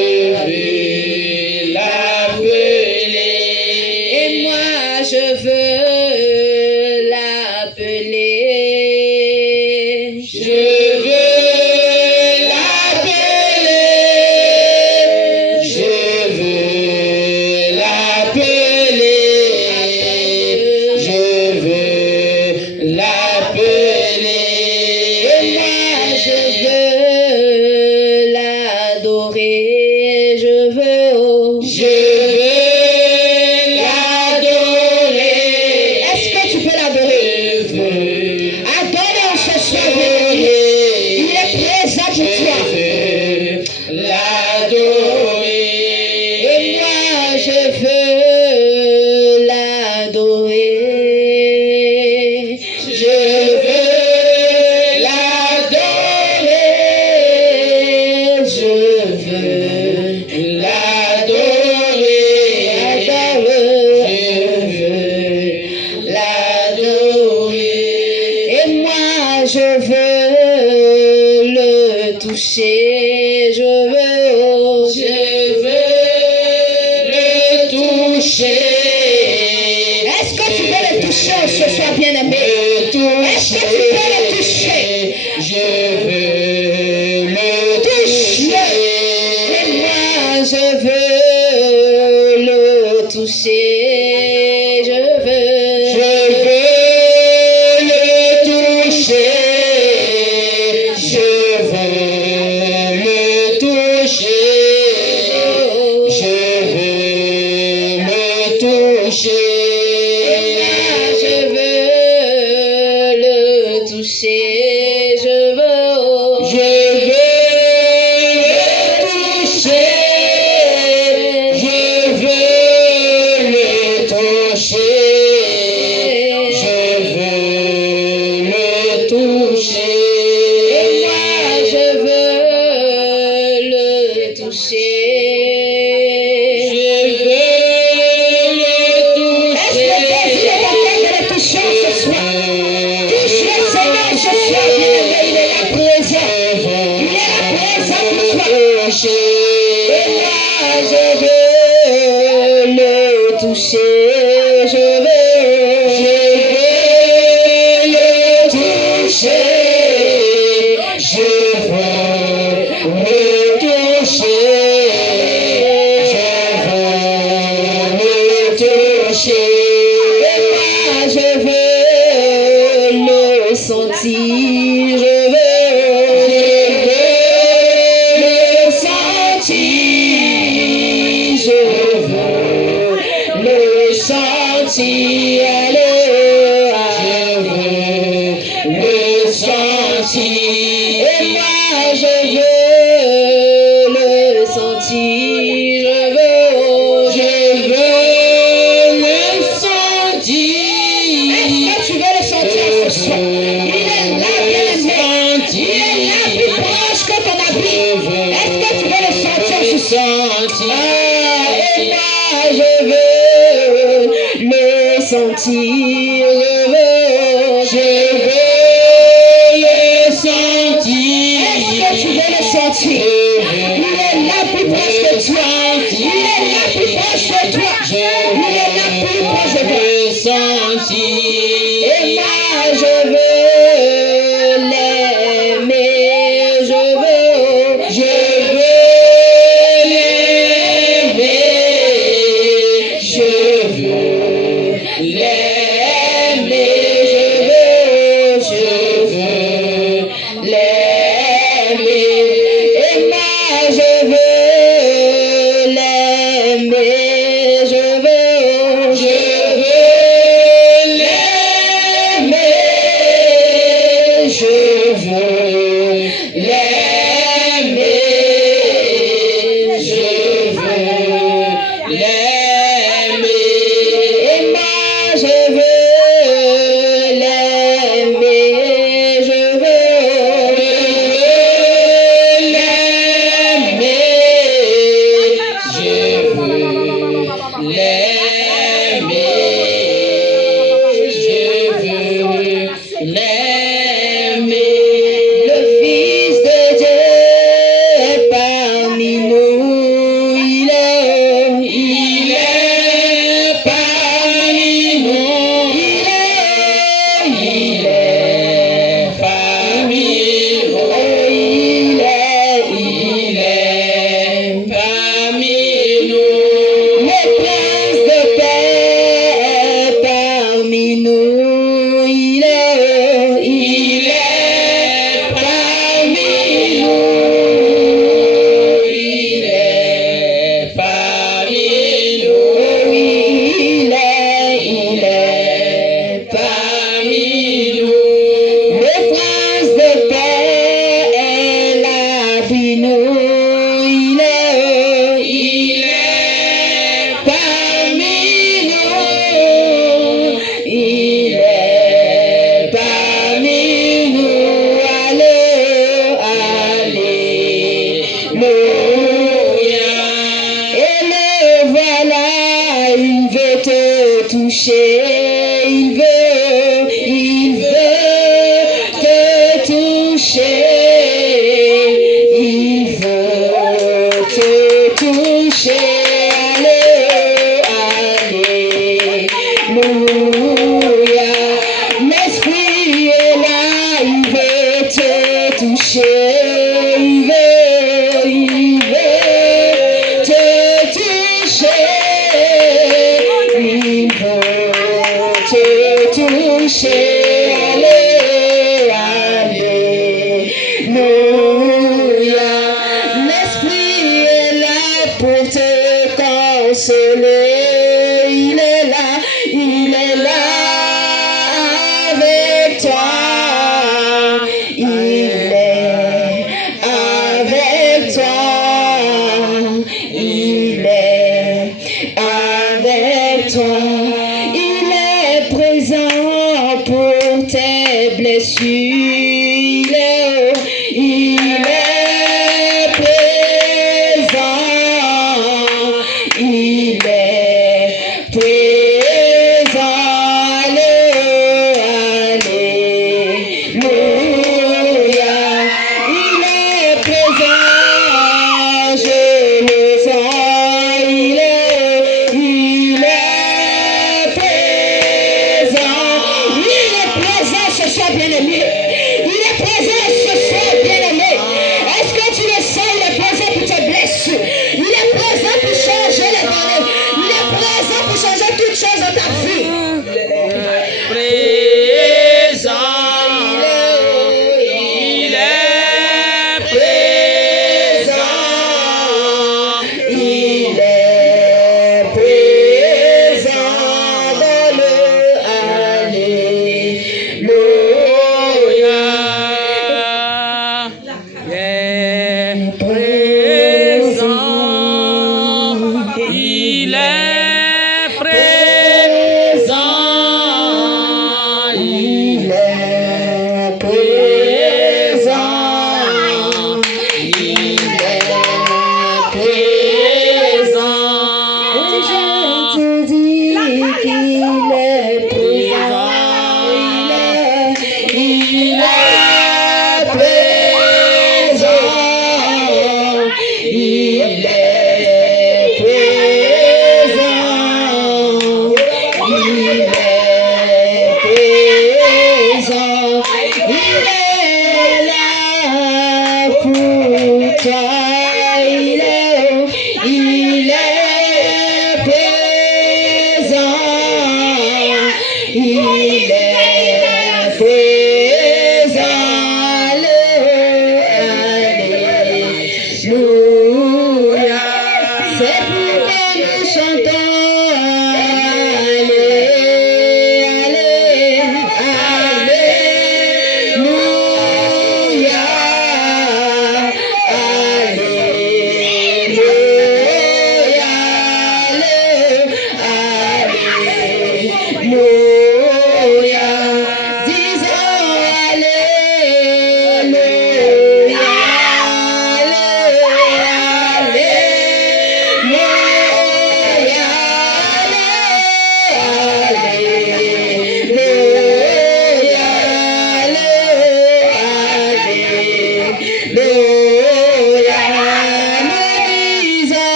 veux l'appeler. Et moi je veux l'appeler. Je veux l'appeler. Je veux l'appeler. Je veux l'appeler. Et moi je veux l'adorer. Je veux l'adorer. Est-ce que tu peux l'adorer? Adore-le ce soir. le toucher, je veux le toucher. Est-ce que tu veux le toucher ce soir, bien-aimé? Est-ce que tu veux le toucher? Je veux le toucher. Et moi, je veux le toucher. Je veux le toucher. Je veux le toucher. Je veux le toucher. Je veux le toucher. Je veux le toucher. Je veux le toucher. Je veux le toucher. Et moi, je veux le toucher. Je veux le toucher. Est-ce que Jésus est en train de le toucher ce soir? Touche le Seigneur ce soir, bien-aimé, il est là présent. Il est là présent pour toi. Et moi, je veux le toucher. Je veux le toucher. Je veux le toucher. Je veux le toucher. Et moi, je veux le sentir. Je veux le sentir. Je veux le sentir. Alléluia. Je veux le sentir. Et moi, je veux le sentir. Je veux le sentir. Est-ce que tu veux le sentir ce soir? Il est là, bien-aimé. Il est là, plus proche que ton habit. Est-ce que tu veux le sentir ce soir? Et moi, je veux le sentir. Je veux le sentir. Est-ce que tu veux le sentir? Il est là, plus proche que toi. Il est là, plus proche que toi. Il est là, plus proche de toi. Sentir. Et moi, je veux l'aimer. Je veux l'aimer. Je veux l'aimer. Je veux l'aimer. Et moi,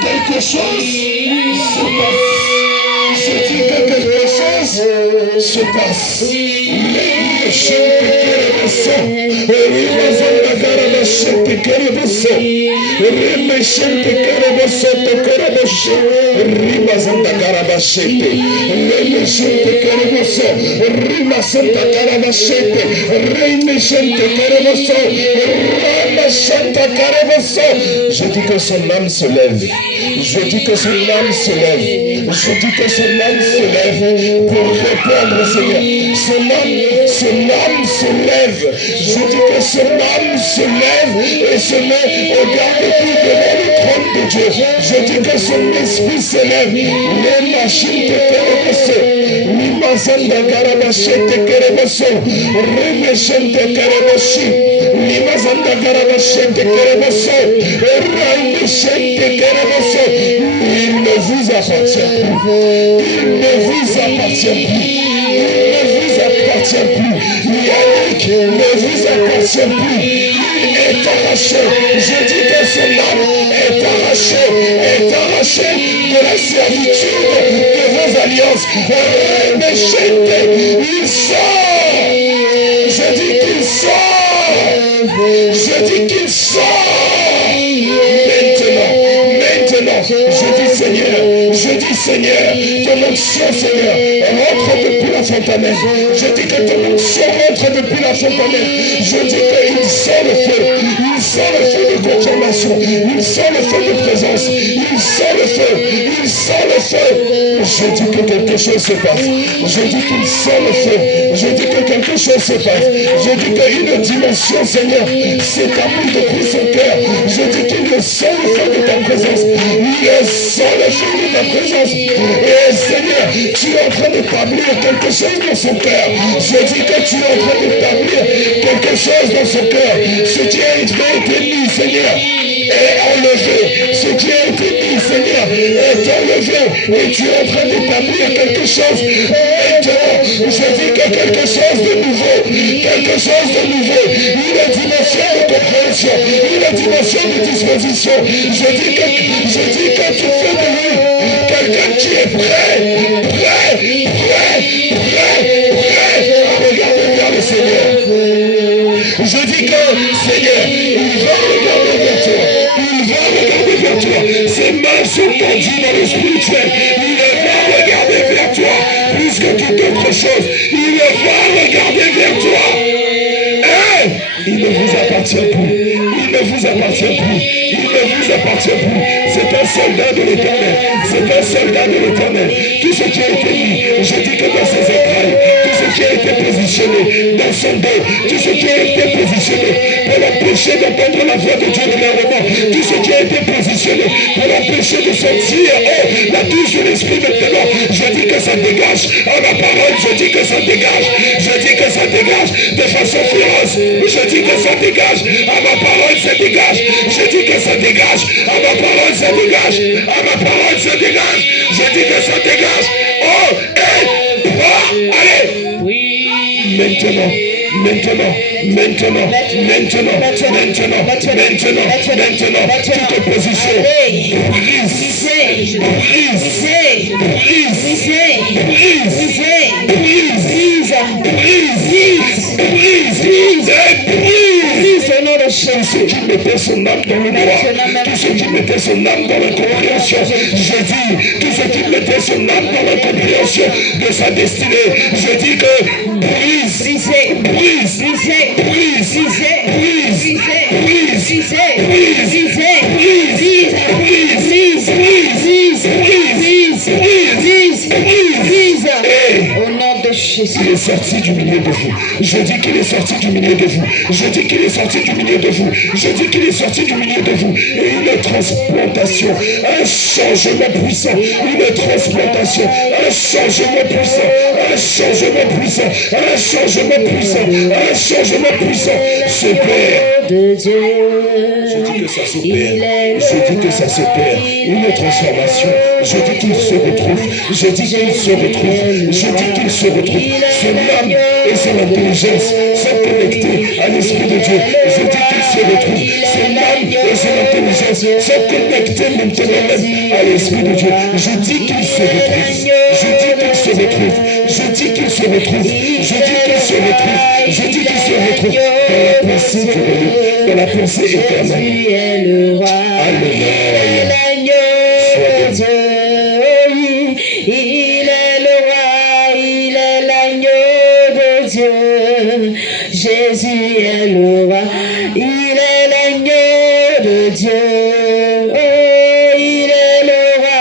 Quelque chose se passe. Je dis que quelque chose se passe. Je dis que son âme se lève. Je dis que son âme se lève. Je dis que son âme se lève pour répondre, Seigneur. Son âme se lève. Je dis que son âme se lève et se met au garde-tout devant le trône de Dieu. Je dis que son esprit se lève. Les machines te kerebosso. Limazanda garabachete kerebosso. Remechente kerebosso. Limazanda garabachete kerebosso. Remechente kerebosso. Il ne vous appartient plus. Il ne vous appartient plus. Il ne vous appartient plus. Yannick ne vous appartient plus. Il est arraché. Je dis que son âme est arrachée de la servitude de vos alliances. Il sort. Je dis qu'il sort. Je dis qu'il sort. Maintenant, je dis Seigneur, ton onction Seigneur, rentre depuis la fontaine. Je dis que ton onction rentre depuis la fontaine. Je dis qu'il sent le feu. Il sent le feu de confirmation. Il sent le feu de présence. Il sent le feu. Il sent le feu. Je dis que quelque chose se passe. Je dis qu'il sent le feu. Je dis que quelque chose se passe. Je dis qu'une dimension, Seigneur, s'établit depuis son cœur. Je dis qu'il sent le feu de ta présence. Il sent le feu de ta présence. Et Seigneur, tu es en train d'établir quelque chose dans son cœur. Je dis que tu es en train d'établir quelque chose dans son cœur. Ce qui a été mis, Seigneur, est enlevé. Ce qui a été mis, Seigneur, est enlevé. Et tu es en train d'établir quelque chose. Maintenant, je dis que quelque chose de nouveau. Quelque chose de nouveau. Une dimension de compréhension. Une dimension de disposition. Je dis que tu fais de lui quelqu'un qui est prêt à regarder vers le Seigneur. Je dis que Seigneur, il va regarder vers toi. Il va regarder vers toi. Ses mains sont tendues dans le spirituel. Il va regarder vers toi plus que toute autre chose. Il va regarder vers toi. Il ne vous appartient plus. Il ne vous appartient plus. Il ne vous appartient plus. C'est un soldat de l'Éternel. C'est un soldat de l'Éternel. Tout ce qui a été mis, je dis que dans ses entrailles, tout ce qui a été positionné dans son dos, tout ce qui a été positionné pour l'empêcher d'entendre la voix de Dieu clairement, tout ce qui a été positionné pour l'empêcher de sentir la touche de l'Esprit maintenant, je dis que ça dégage. En ma parole, je dis que ça dégage. Je dis que ça dégage de façon féroce. Je dis que ça dégage. À ma parole, ça dégage. Je dis que ça dégage. À ma parole, ça dégage. À ma parole, ça dégage. Je dis que ça dégage. Oh, allez. Maintenant, toute opposition tous ceux qui mettaient son âme dans le droit, tous ceux qui mettaient son âme dans l'incompréhension, je dis, tous ceux qui mettaient son âme dans l'incompréhension de sa destinée, je dis que brise. Au nom de Jésus. Jésus. Il est sorti du milieu de vous. Je dis qu'il est sorti du milieu de vous. Je dis qu'il est sorti du milieu de vous. Je dis qu'il est sorti du milieu de vous. Et une transplantation, un changement puissant, une transplantation, un changement puissant, un changement puissant, un changement puissant, un changement puissant. Ce Père, De Dieu. je dis que ça s'opère. Je dis que ça s'opère. Une transformation. Je dis qu'il se retrouve. Je dis qu'il se retrouve. Je dis qu'il se retrouve. Son âme et son intelligence sont connectées à l'Esprit de Dieu. Je dis qu'il se retrouve. Son âme et son intelligence sont connectées maintenant même à l'Esprit de Dieu. Je dis qu'il se retrouve. Je dis qu'il se retrouve. Je dis qu'il se retrouve. Je dis qu'il se retrouve. Je dis qu'il se retrouve dans la pensée du revenu, dans la pensée éternelle. Tu es le roi. Alléluia. L'agneau de Dieu. Il est le roi, il est l'agneau de Dieu. Jésus est le roi, il est l'agneau de Dieu. Oh, il est le roi,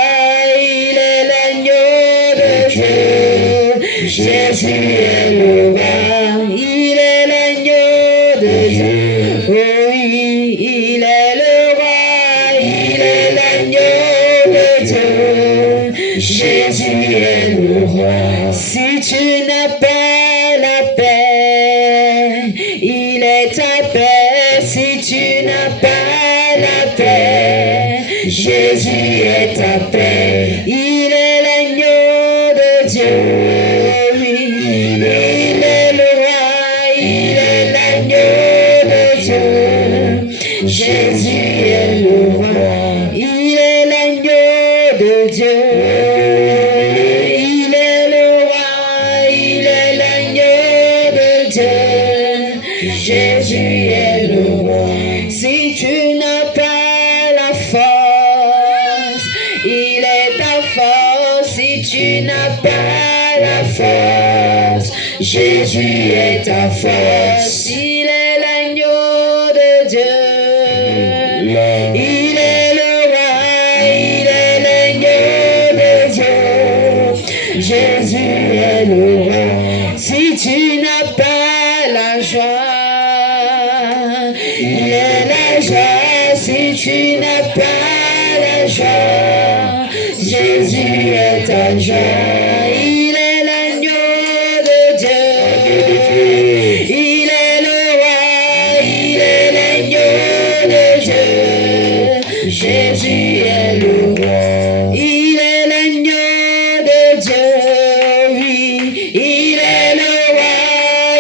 il est l'agneau de Dieu. Jésus est le roi, il est l'agneau de Dieu. Oh, oui, il est le roi, il est l'agneau de Dieu. Jésus est le roi. Si tu n'as pas la paix, il est ta paix. Si tu n'as pas la paix, Jésus est ta paix. Il est l'agneau de Dieu. Oui, il est le roi, il est l'agneau de Dieu. Jésus est le roi, il est l'agneau de Dieu. Il est le roi, il est l'agneau de Dieu. Jésus est le roi. Si tu n'as pas la force, il est ta force. Si tu n'as pas la force, Jésus est ta force. Il est l'agneau de Dieu. Il est le roi, il est l'agneau de Dieu. Jésus est le roi. Si tu n'as pas la joie, il est la joie. Si tu n'as pas la joie, Jésus est ta joie. Il est l'agneau de Dieu. Il est le roi, il est l'agneau de Dieu. Jésus est le roi. Il est l'agneau de Dieu. Oui, il est le roi,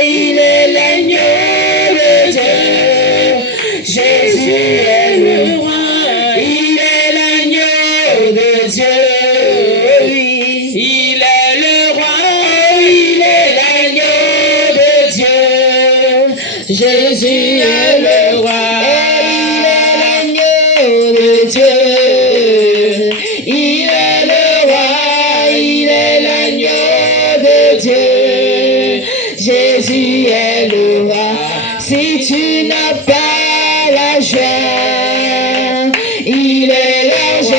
il est l'agneau de Dieu. Jésus est le roi. Il est l'agneau de Dieu. Oui, il est le roi, il est l'agneau de Dieu. Jésus est le roi, il est l'agneau de Dieu. Il est le roi, il est l'agneau de Dieu. Jésus est le roi. Si tu n'as pas la joie, il est la joie.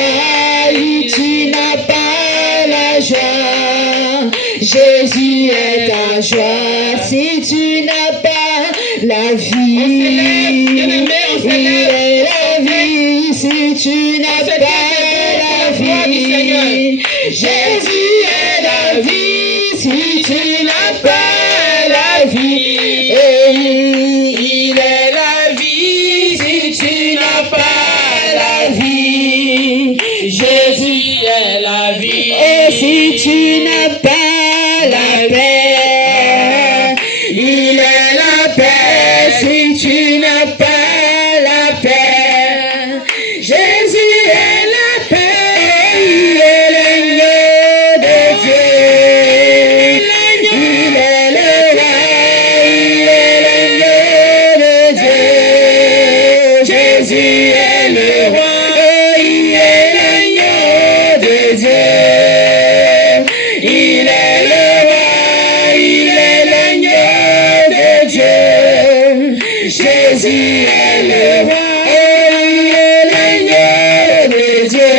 Si tu n'as pas la joie, Jésus est ta joie. Si tu n'as pas la vie, il est la vie. Si tu n'as pas la vie, Jésus est la vie. Si tu n'as pas la vie, il est la vie. Si tu n'as pas la vie, Jésus est la vie. Et si tu n'as pas la paix, il est la paix. Si tu n'as pas la paix, Jésus est la paix. Il est l'agneau de Dieu. Il est le roi, il est l'agneau de Dieu. Jésus est le roi, il est l'agneau de Dieu. Il est le roi, il est l'agneau de Dieu. Jésus est le roi, il est l'agneau de Dieu.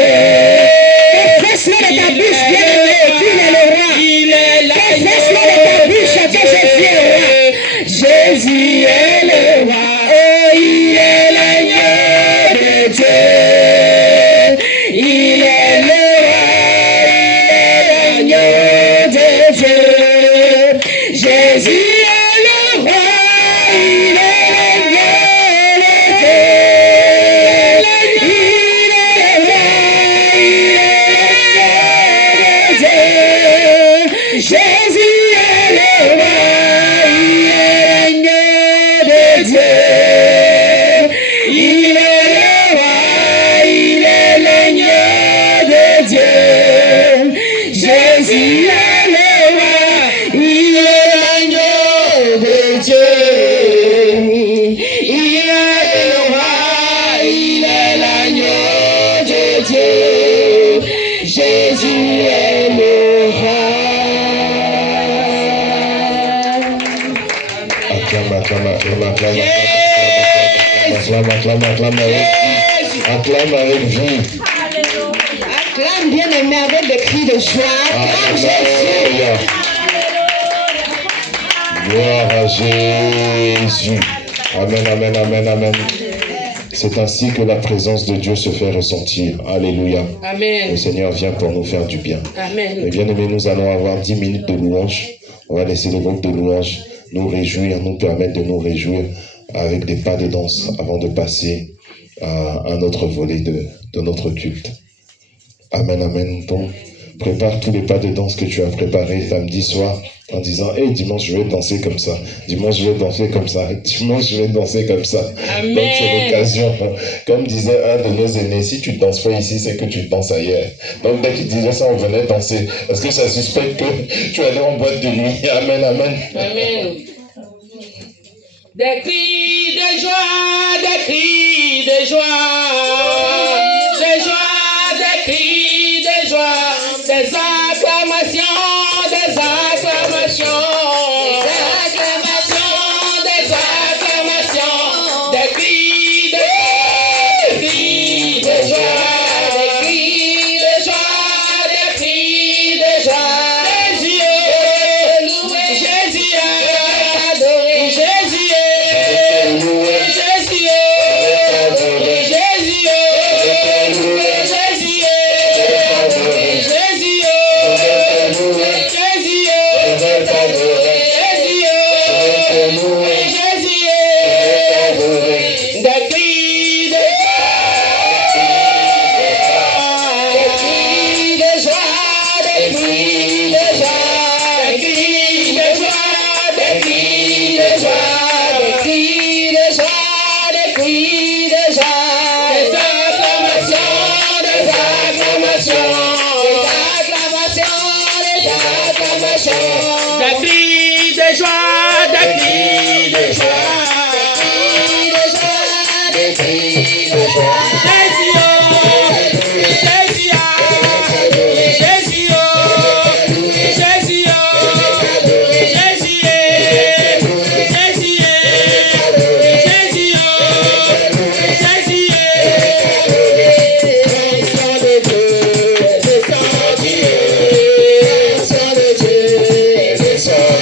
Confesse-le de ta bouche, bien-aimé, qu'il est le roi. Il est l'agneau de Dieu. Jésus est le roi, oh, il est l'agneau de Dieu. Il est le roi, il est l'agneau de Dieu. Jésus est le roi, il est l'agneau de Dieu. Il est le roi, il est l'agneau de Dieu. Jésus est le roi. Acclame avec vie. Acclame bien aimé avec des cris de joie. Acclame Jésus. Gloire à Jésus. Amen, amen, amen, amen. C'est ainsi que la présence de Dieu se fait ressentir. Alléluia. Amen. Le Seigneur vient pour nous faire du bien. Amen. Et bien aimés, nous allons avoir 10 minutes de louange. On va laisser le groupe de louange nous réjouir, nous permettre de nous réjouir avec des pas de danse avant de passer à un autre volet de notre culte. Amen, amen. Donc, prépare tous les pas de danse que tu as préparés samedi soir en disant, hey, dimanche, je vais danser comme ça. Dimanche, je vais danser comme ça. Dimanche, je vais danser comme ça. Amen. Donc, c'est l'occasion. Comme disait un de nos aînés, si tu ne danses pas ici, c'est que tu danses ailleurs. Donc, dès qu'il disait ça, on venait danser. Parce que ça suspecte que tu allais en boîte de nuit. Amen, amen. Amen. Des cris de joie, des cris de joie, des joies, des cris de joie, des acclamations, des acclamations, des acclamations, des acclamations, des cris de joie, des cris de joie, des cris de joie. Descends,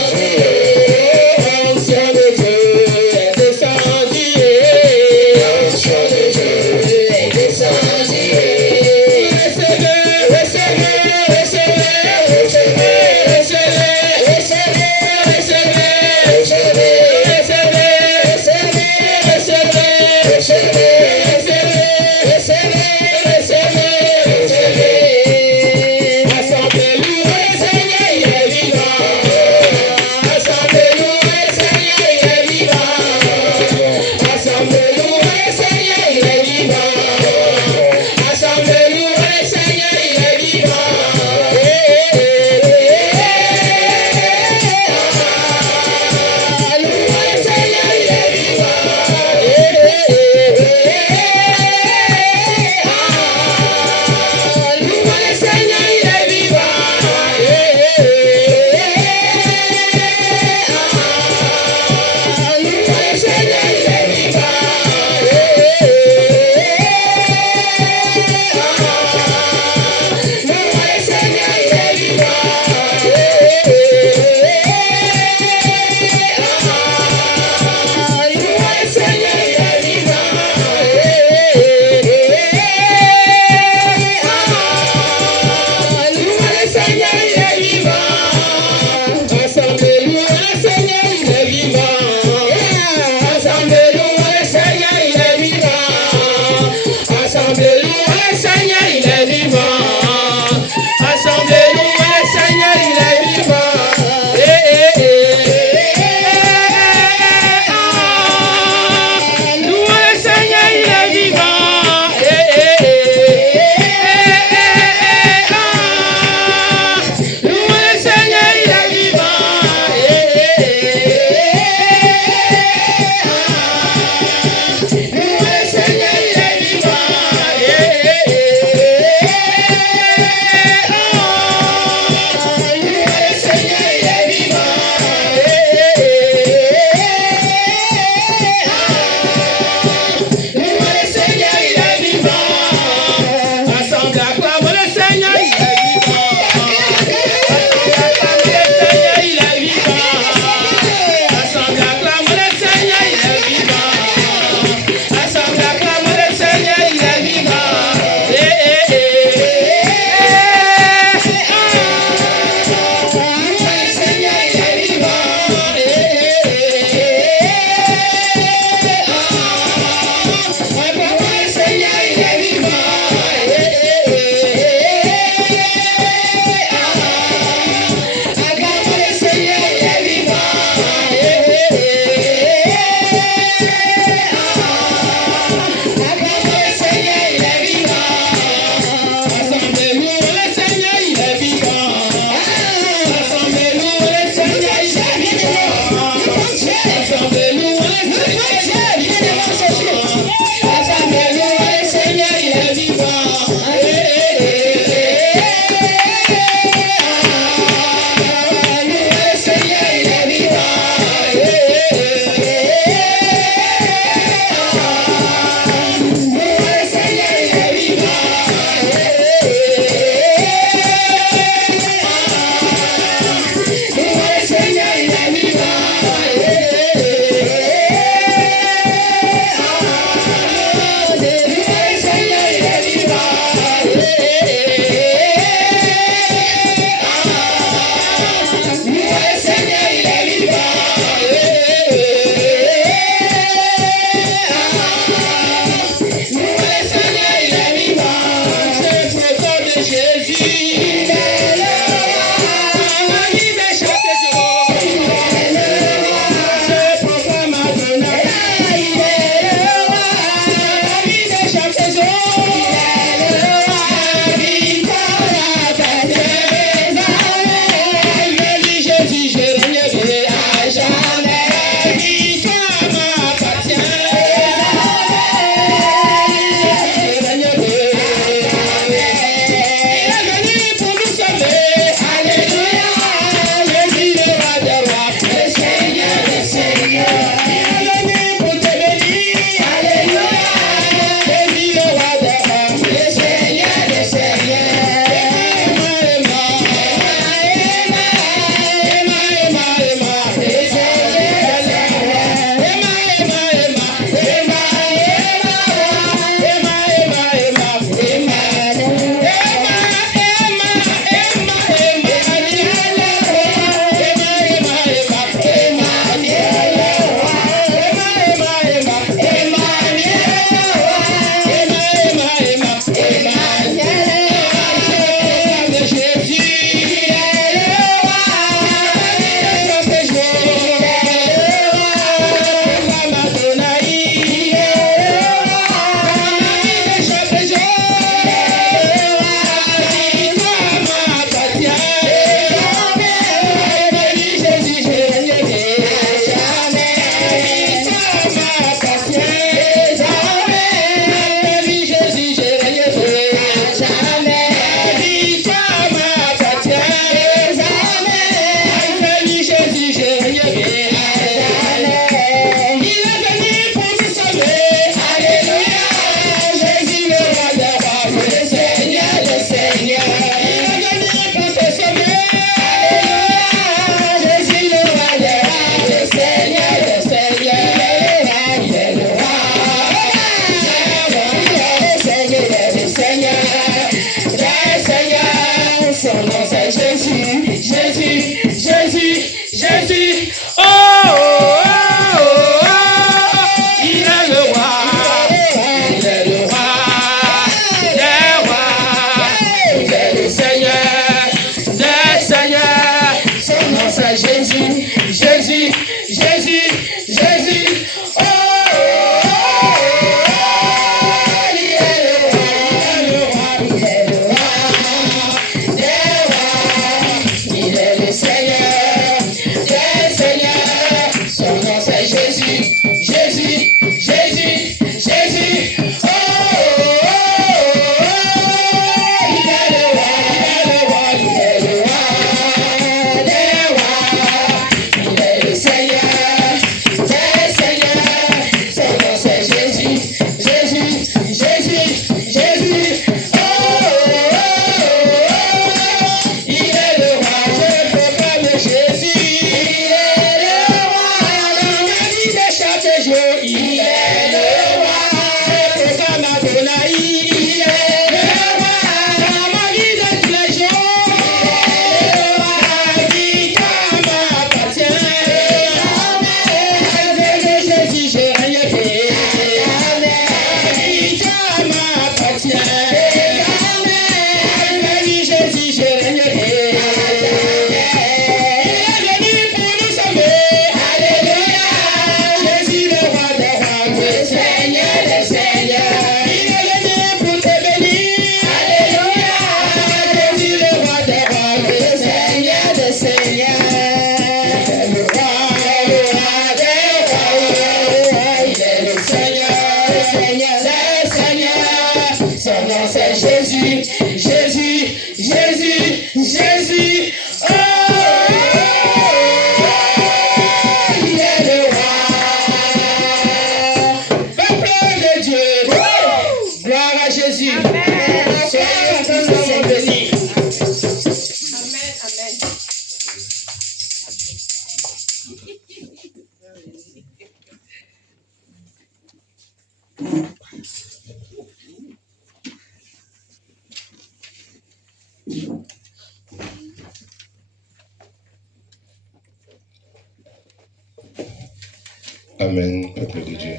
Amen, peuple de Dieu.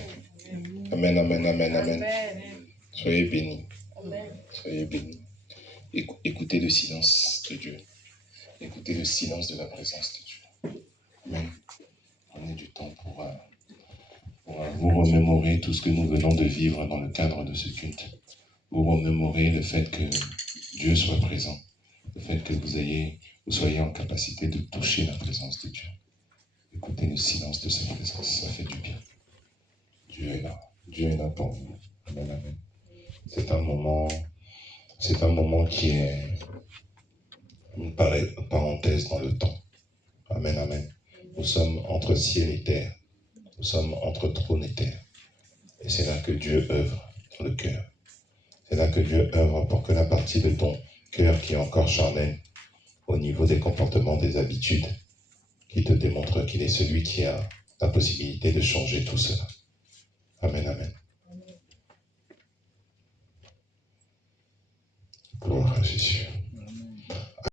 Amen, amen, amen, amen. Soyez bénis. Soyez bénis. Écoutez le silence de Dieu. Écoutez le silence de la présence de Dieu. Amen. Prenez du temps pour vous remémorer tout ce que nous venons de vivre dans le cadre de ce culte. Vous remémorer le fait que Dieu soit présent. Le fait que vous soyez en capacité de toucher la présence de Dieu. Écoutez le silence de sa présence, ça fait du bien. Dieu est là. Dieu est là pour vous. Amen, amen. C'est un moment qui est une parenthèse dans le temps. Amen, amen. Nous sommes entre ciel et terre. Nous sommes entre trône et terre. Et c'est là que Dieu œuvre dans le cœur. C'est là que Dieu œuvre pour que la partie de ton cœur qui est encore charnel, au niveau des comportements, des habitudes, qui te démontre qu'il est celui qui a la possibilité de changer tout cela. Amen, amen. Gloire à Jésus.